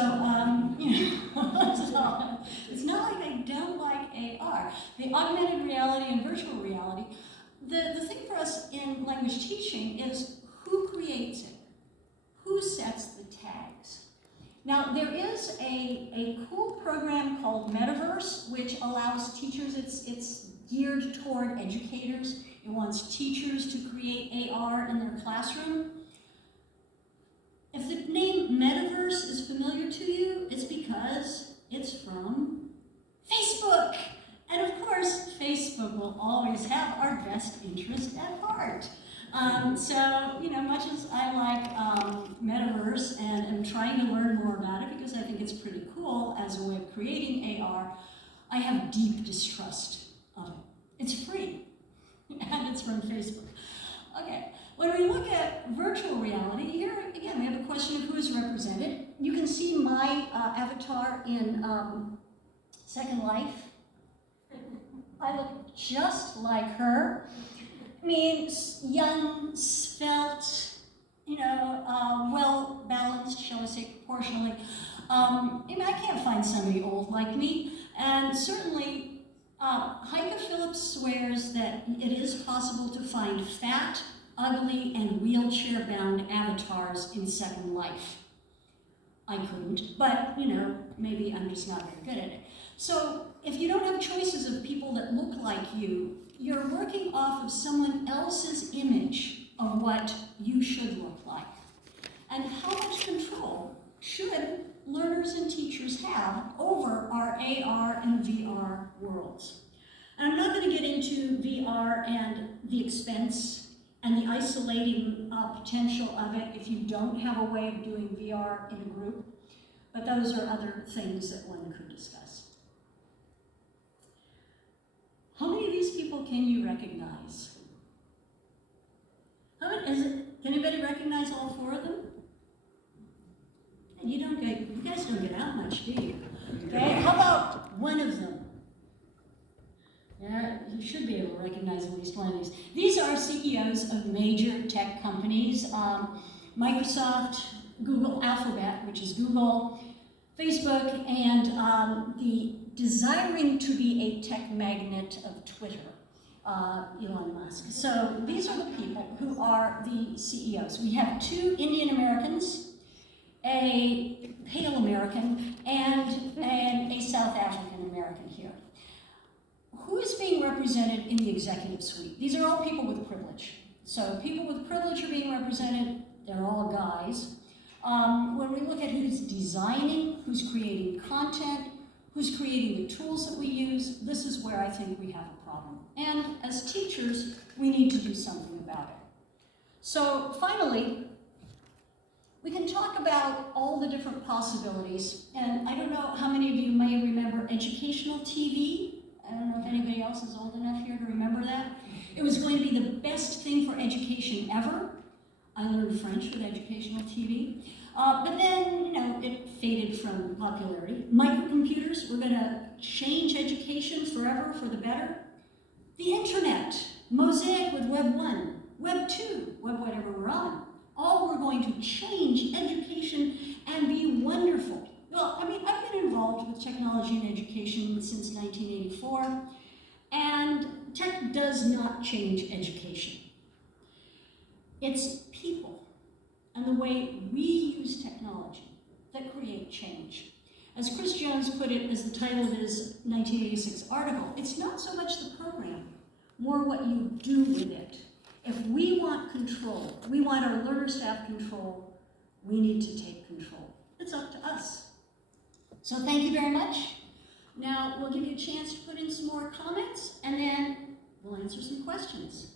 you know, it's not like I don't like AR. The augmented reality and virtual reality, the thing for us in language teaching is who creates it? Who sets the tags? Now, there is a cool program called Metaverse, which allows teachers, it's geared toward educators. It wants teachers to create AR in their classroom. If the name Metaverse is familiar to you, it's because it's from Facebook. And of course, Facebook will always have our best interest at heart. So, you know, much as I like Metaverse and am trying to learn more about it because I think it's pretty cool as a way of creating AR, I have deep distrust of it. It's free, and it's from Facebook. Okay, when we look at virtual reality, here again we have a question of who is represented. You can see my avatar in Second Life. I look just like her. I mean, young, svelte, you know, well balanced, shall we say, proportionally. You know, I can't find somebody old like me, and certainly Heike Phillips swears that it is possible to find fat, ugly, and wheelchair-bound avatars in Second Life. I couldn't, but, you know, maybe I'm just not very good at it. So if you don't have choices of people that look like you, you're working off of someone else's image of what you should look like. And how much control should learners and teachers have over our AR and VR worlds? And I'm not going to get into VR and the expense and the isolating potential of it if you don't have a way of doing VR in a group, but those are other things that one could discuss. How many of these people can you recognize? Can anybody recognize all 4 of them? And you guys don't get out much, do you? Okay, how about one of them? Yeah, you should be able to recognize at least one of these. These are CEOs of major tech companies, Microsoft, Google Alphabet, which is Google, Facebook, and the desiring to be a tech magnet of Twitter, Elon Musk. So these are the people who are the CEOs. We have 2 Indian Americans, a pale American, and a South African American here. Who is being represented in the executive suite? These are all people with privilege. So people with privilege are being represented. They're all guys. When we look at who's designing, who's creating content, who's creating the tools that we use, this is where I think we have a problem. And as teachers, we need to do something about it. So finally, we can talk about all the different possibilities. And I don't know how many of you may remember educational TV. I don't know if anybody else is old enough here to remember that. It was going to be the best thing for education ever. I learned French with educational TV. But then, you know, it faded from popularity. Microcomputers were going to change education forever for the better. The internet, Mosaic with Web 1, Web 2, Web whatever we're on, all were going to change education and be wonderful. Well, I mean, I've been involved with technology and education since 1984, and tech does not change education. It's people and the way we use technology that create change. As Chris Jones put it as the title of his 1986 article, it's not so much the program, more what you do with it. If we want control, we want our learners to have control, we need to take control. It's up to us. So thank you very much. Now, we'll give you a chance to put in some more comments, and then we'll answer some questions.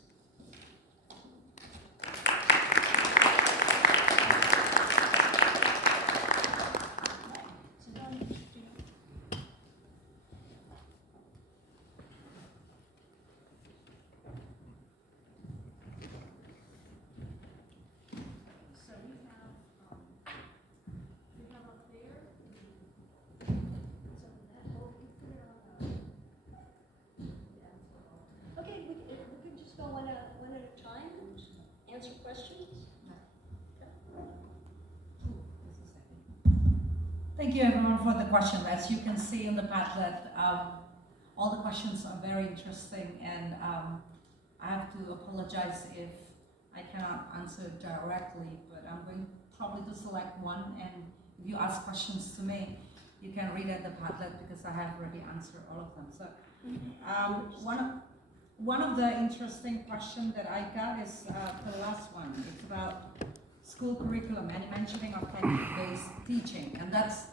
Okay, we can just go one at a time and answer questions. Thank you everyone for the question. As you can see in the Padlet, all the questions are very interesting, and I have to apologize if I cannot answer directly, but I'm going probably to select one, and if you ask questions to me, you can read at the Padlet because I have already answered all of them. So one of the interesting questions that I got is the last one. It's about school curriculum and mentioning of text-based teaching, and that's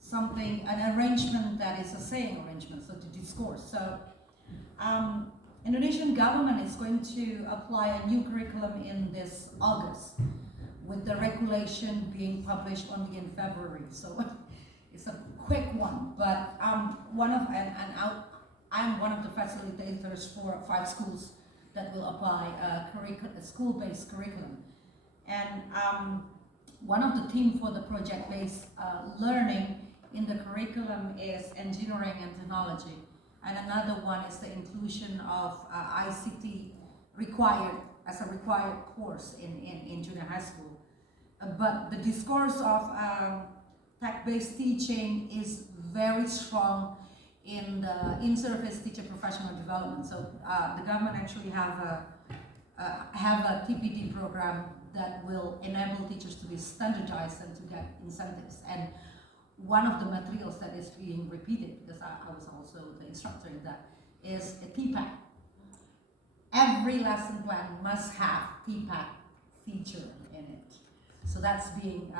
something, an arrangement that is a saying arrangement, so to discourse. So Indonesian government is going to apply a new curriculum in this August, with the regulation being published only in February. So it's a quick one, but I'm one of the facilitators for 5 schools that will apply a school-based curriculum. And one of the themes for the project-based learning in the curriculum is engineering and technology. And another one is the inclusion of ICT as a required course in junior high school. But the discourse of tech-based teaching is very strong in the in-service teacher professional development. So the government actually have a TPD program that will enable teachers to be standardized and to get incentives. And one of the materials that is being repeated, because I was also the instructor in that, is a TPAC. Every lesson plan must have TPAC feature in it. So that's being,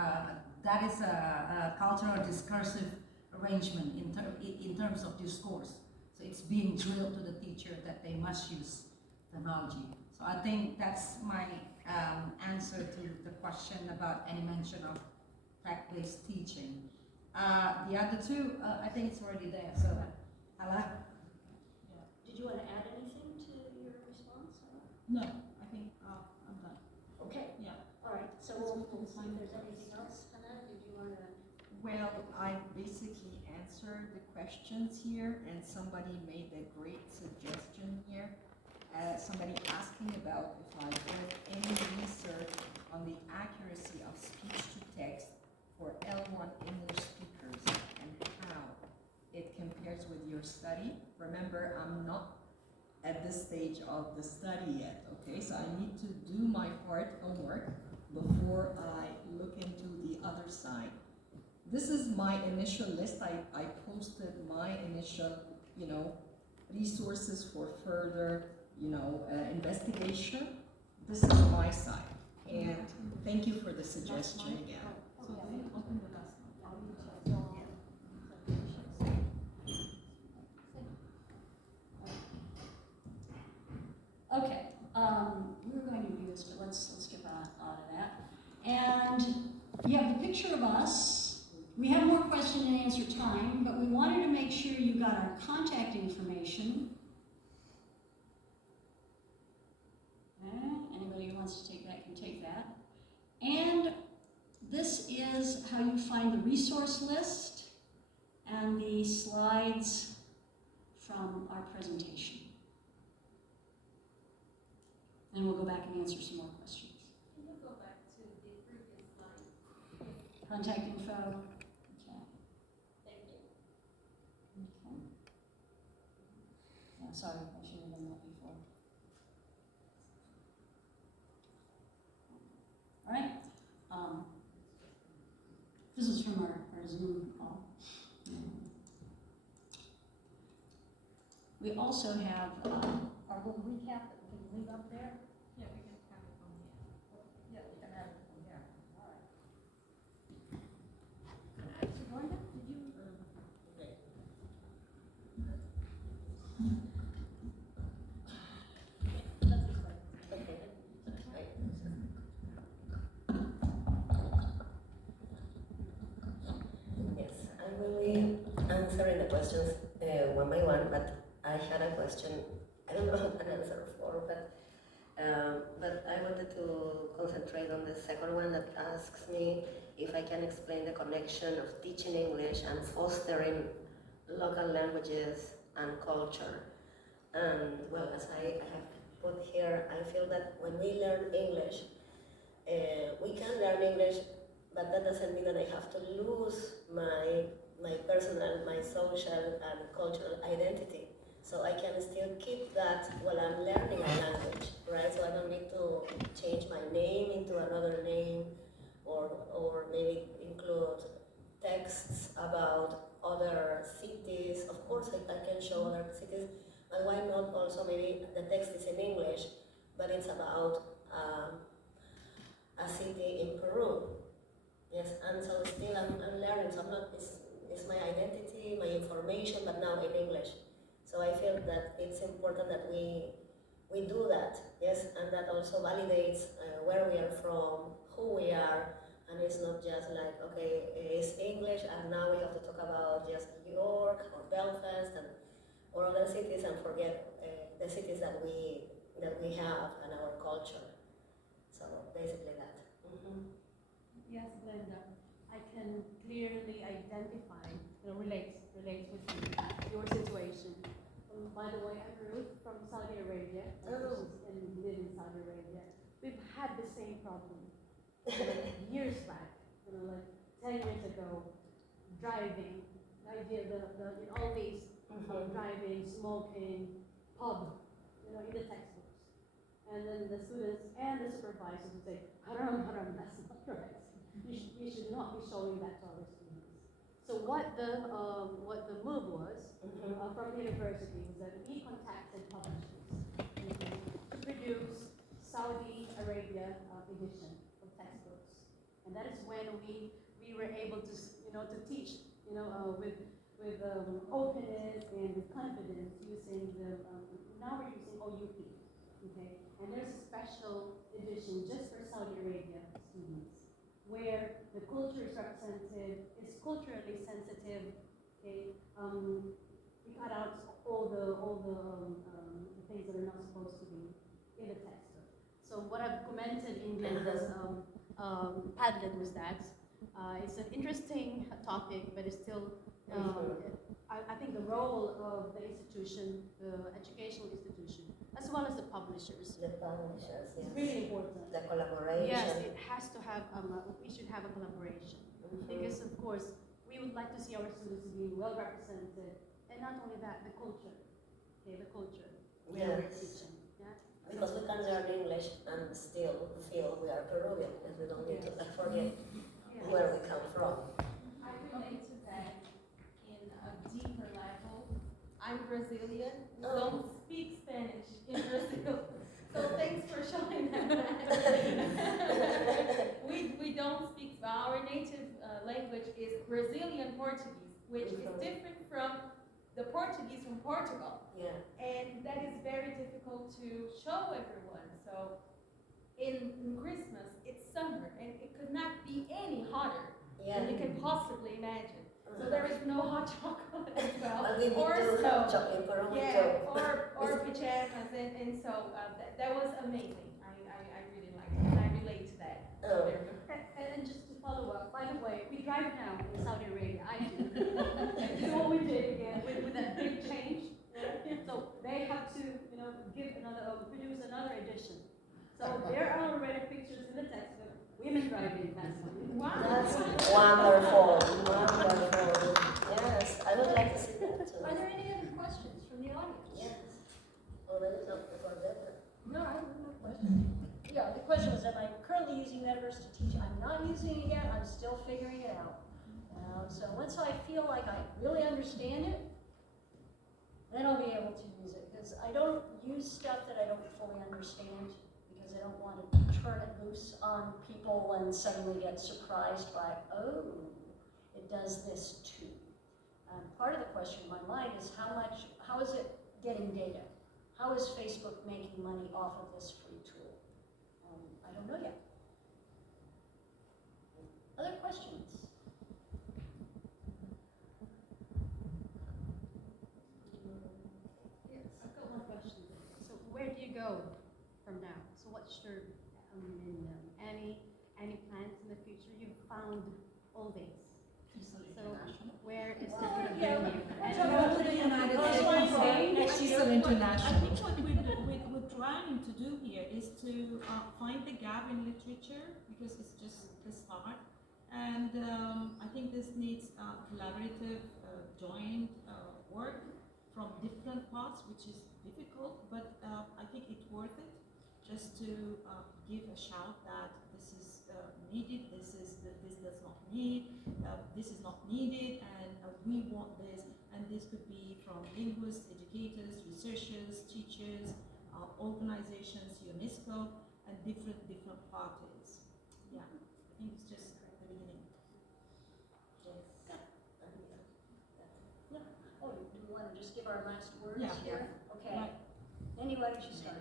that is a cultural discursive arrangement in terms of discourse. So it's being drilled to the teacher that they must use technology. So I think that's my answer to the question about any mention of tech-based teaching. The other two, I think it's already there. So, Hala? Did you want to add anything to your response? No, I think I'm done. Okay. Yeah. All right. So we'll see if there's anything else. Hannah, did you want to? Well, I basically answered the questions here, and somebody made a great suggestion here. Somebody asking about if I did any research on the accuracy of speech-to-text for L1 English speakers and how it compares with your study. Remember, I'm not at this stage of the study yet, okay? So I need to do my part homework before I look into the other side. This is my initial list. I posted my initial, resources for further, investigation. This is my side. And thank you for the suggestion again. So then open the last one. Okay, we were going to do this, but let's skip out of that. And you have the picture of us. We have more question and answer time, but we wanted to make sure you got our contact information. Anybody who wants to take that can take that. And this is how you find the resource list and the slides from our presentation. And we'll go back and answer some more questions. Can you go back to the previous slide? Contact info. Okay. Thank you. Okay. Yeah, sorry, I should have done that before. All right. This is from our Zoom call. We also have our little recap that we can leave up there. Yeah, we can have it on here. Yeah, we can have it from here. All right. So Glenda, did you? questions one by one, but I had a question I don't know an answer for, but I wanted to concentrate on the second one that asks me if I can explain the connection of teaching English and fostering local languages and culture. And well, as I have put here, I feel that when we learn English, we can learn English, but that doesn't mean that I have to lose my personal, my social and cultural identity. So I can still keep that while I'm learning a language, right? So I don't need to change my name into another name, or maybe include texts about other cities. Of course, I can show other cities, but why not also maybe the text is in English, but it's about a city in Peru. Yes, and so still I'm learning. So I'm not, it's my identity, my information, but now in English. So I feel that it's important that we do that, yes, and that also validates where we are from, who we are, and it's not just like, okay, it's English, and now we have to talk about just York or Belfast or other cities and forget the cities that we have and our culture. So basically that. Yes, Glenda, I can clearly identify, relates with your situation. By the way, I'm Ruth from Saudi Arabia, and live in Saudi Arabia. We've had the same problem years back, like 10 years ago. Driving, the idea that all these driving, smoking, pub, in the textbooks, and then the students and the supervisors would say, haram, haram, that's not correct. You should not be showing that to our students. So what the move was from the university was that we contacted publishers to produce Saudi Arabia edition of textbooks, and that is when we were able to to teach with openness and with confidence using now we're using OUP, okay, and there's a special edition just for Saudi Arabia students, where the culture is represented, is culturally sensitive. Okay, we cut out all the things that are not supposed to be in the textbook. So what I've commented in Glenda's Padlet was that it's an interesting topic, but it's still. I think the role of the institution, the educational institution, as well as the publishers, Yes. is really important. The collaboration. Yes, it has to have, we should have a collaboration. Because of course, we would like to see our students being well represented, and not only that, the culture. Okay, the culture. Yes. Teaching. Yeah? Because we can learn English and still feel we are Peruvian, and we don't need to forget where we come from. I relate to that in a deeper level. I'm Brazilian. We don't speak Spanish in Brazil. So thanks for showing that. we don't speak, our native language is Brazilian Portuguese, which is different from the Portuguese from Portugal. Yeah. And that is very difficult to show everyone. So in Christmas, it's summer, and it could not be any hotter than you can possibly imagine. So there is no hot chocolate as well, or snow, or pajamas, and so that was amazing. I really liked it, and I relate to that. And just to follow up, by the way, we drive now in Saudi Arabia. I do. Do what we did again with that big change. So they have to, give produce another edition. So there are already pictures in the textbook. Women driving. That's wonderful. Wonderful. Yes, I would like to see that too. Are there any other questions from the audience? Yes. Well, there is no for that. No, I have no question. Yeah, the question was, am I currently using Metaverse to teach? I'm not using it yet. I'm still figuring it out. So once I feel like I really understand it, then I'll be able to use it. Because I don't use stuff that I don't fully understand, because I don't want to turn it loose on people and suddenly get surprised by, oh, it does this too. Part of the question in my mind is how is it getting data? How is Facebook making money off of this free tool? I don't know yet. Other questions? go from now? So what's your, any plans in the future? You've found all these. So where is this going to bring you? Go to the United That's what I'm saying. States. I think what we're trying to do here is to find the gap in literature, because it's just the start. And I think this needs collaborative, joint work from different parts, which is difficult, but I think it's worth it just to give a shout that this is needed, this does not need, this is not needed, and we want this. And this could be from linguists, educators, researchers, teachers, organizations, UNESCO, and different parties. Yeah, I think it's just the beginning. Oh, do we want to just give our last words Yeah. here? Okay. Right. Annie, why don't you start?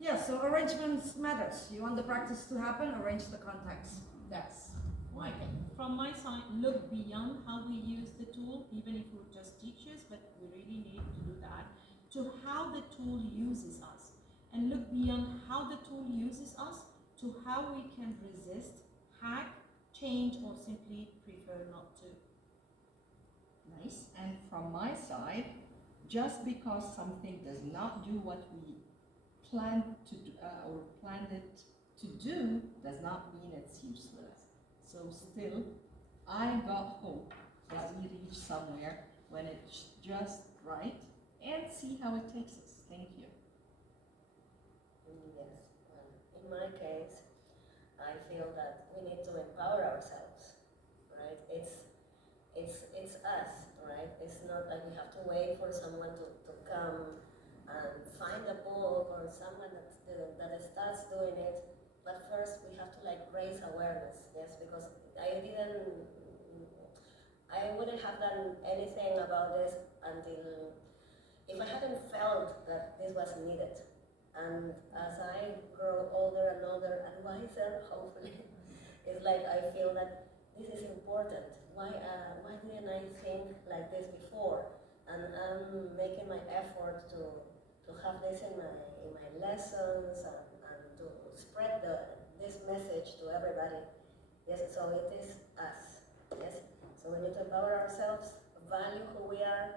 Yeah, so arrangements matters. You want the practice to happen, arrange the context. That's my thing. From my side, look beyond how we use the tool, even if we're just teachers, but we really need to do that, to how the tool uses us. And look beyond how the tool uses us to how we can resist, hack, change, or simply prefer not to. Nice. And from my side, just because something does not do what we planned to do, or planned it to do, does not mean it's useless. So still, I got hope that we reach somewhere when it's just right, and see how it takes us. Thank you. Yes. In my case, I feel that we need to empower ourselves, right? It's us, right? It's not like we have to wait for someone to come and find a book or someone that starts doing it. But first we have to like raise awareness, yes, because I wouldn't have done anything about this until, if I hadn't felt that this was needed. And as I grow older and older and wiser, hopefully, it's like I feel that this is important. Why didn't I think like this before? And I'm making my effort to have this in my lessons and to spread this message to everybody. Yes, so it is us. Yes, so we need to empower ourselves, value who we are,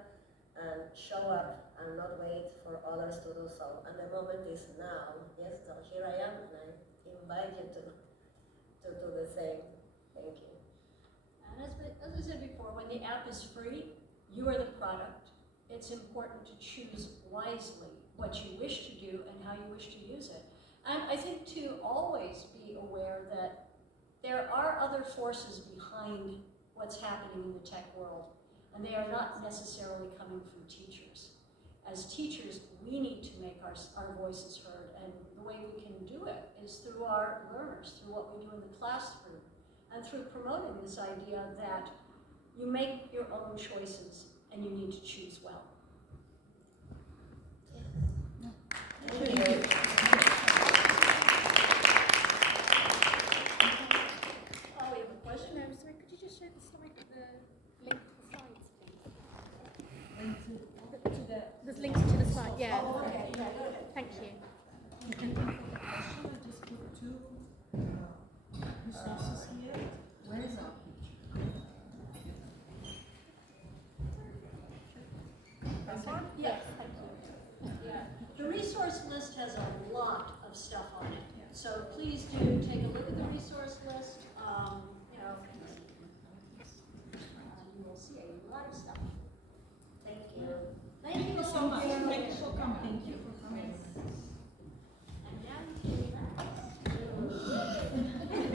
and show up and not wait for others to do so. And the moment is now. Yes, so here I am, and I invite you to do the same. Thank you. And as I said before, when the app is free, you are the product. It's important to choose wisely what you wish to do and how you wish to use it. And I think to always be aware that there are other forces behind what's happening in the tech world, and they are not necessarily coming from teachers. As teachers, we need to make our voices heard, and the way we can do it is through our learners, through what we do in the classroom, and through promoting this idea that you make your own choices and you need to choose well. Thank you. Oh, we have a question? No, sorry, could you just show the slide, the link to the slides, please? There's links to the slide, yeah. Oh, okay, yeah, go ahead. Thank you. I just put two resources here. Where is our Yes, thank you. Yeah. The resource list has a lot of stuff on it. So please do take a look at the resource list. You will see a lot of stuff. Thank you. Thank you So much. so much. Thank you for coming. Thank you for coming.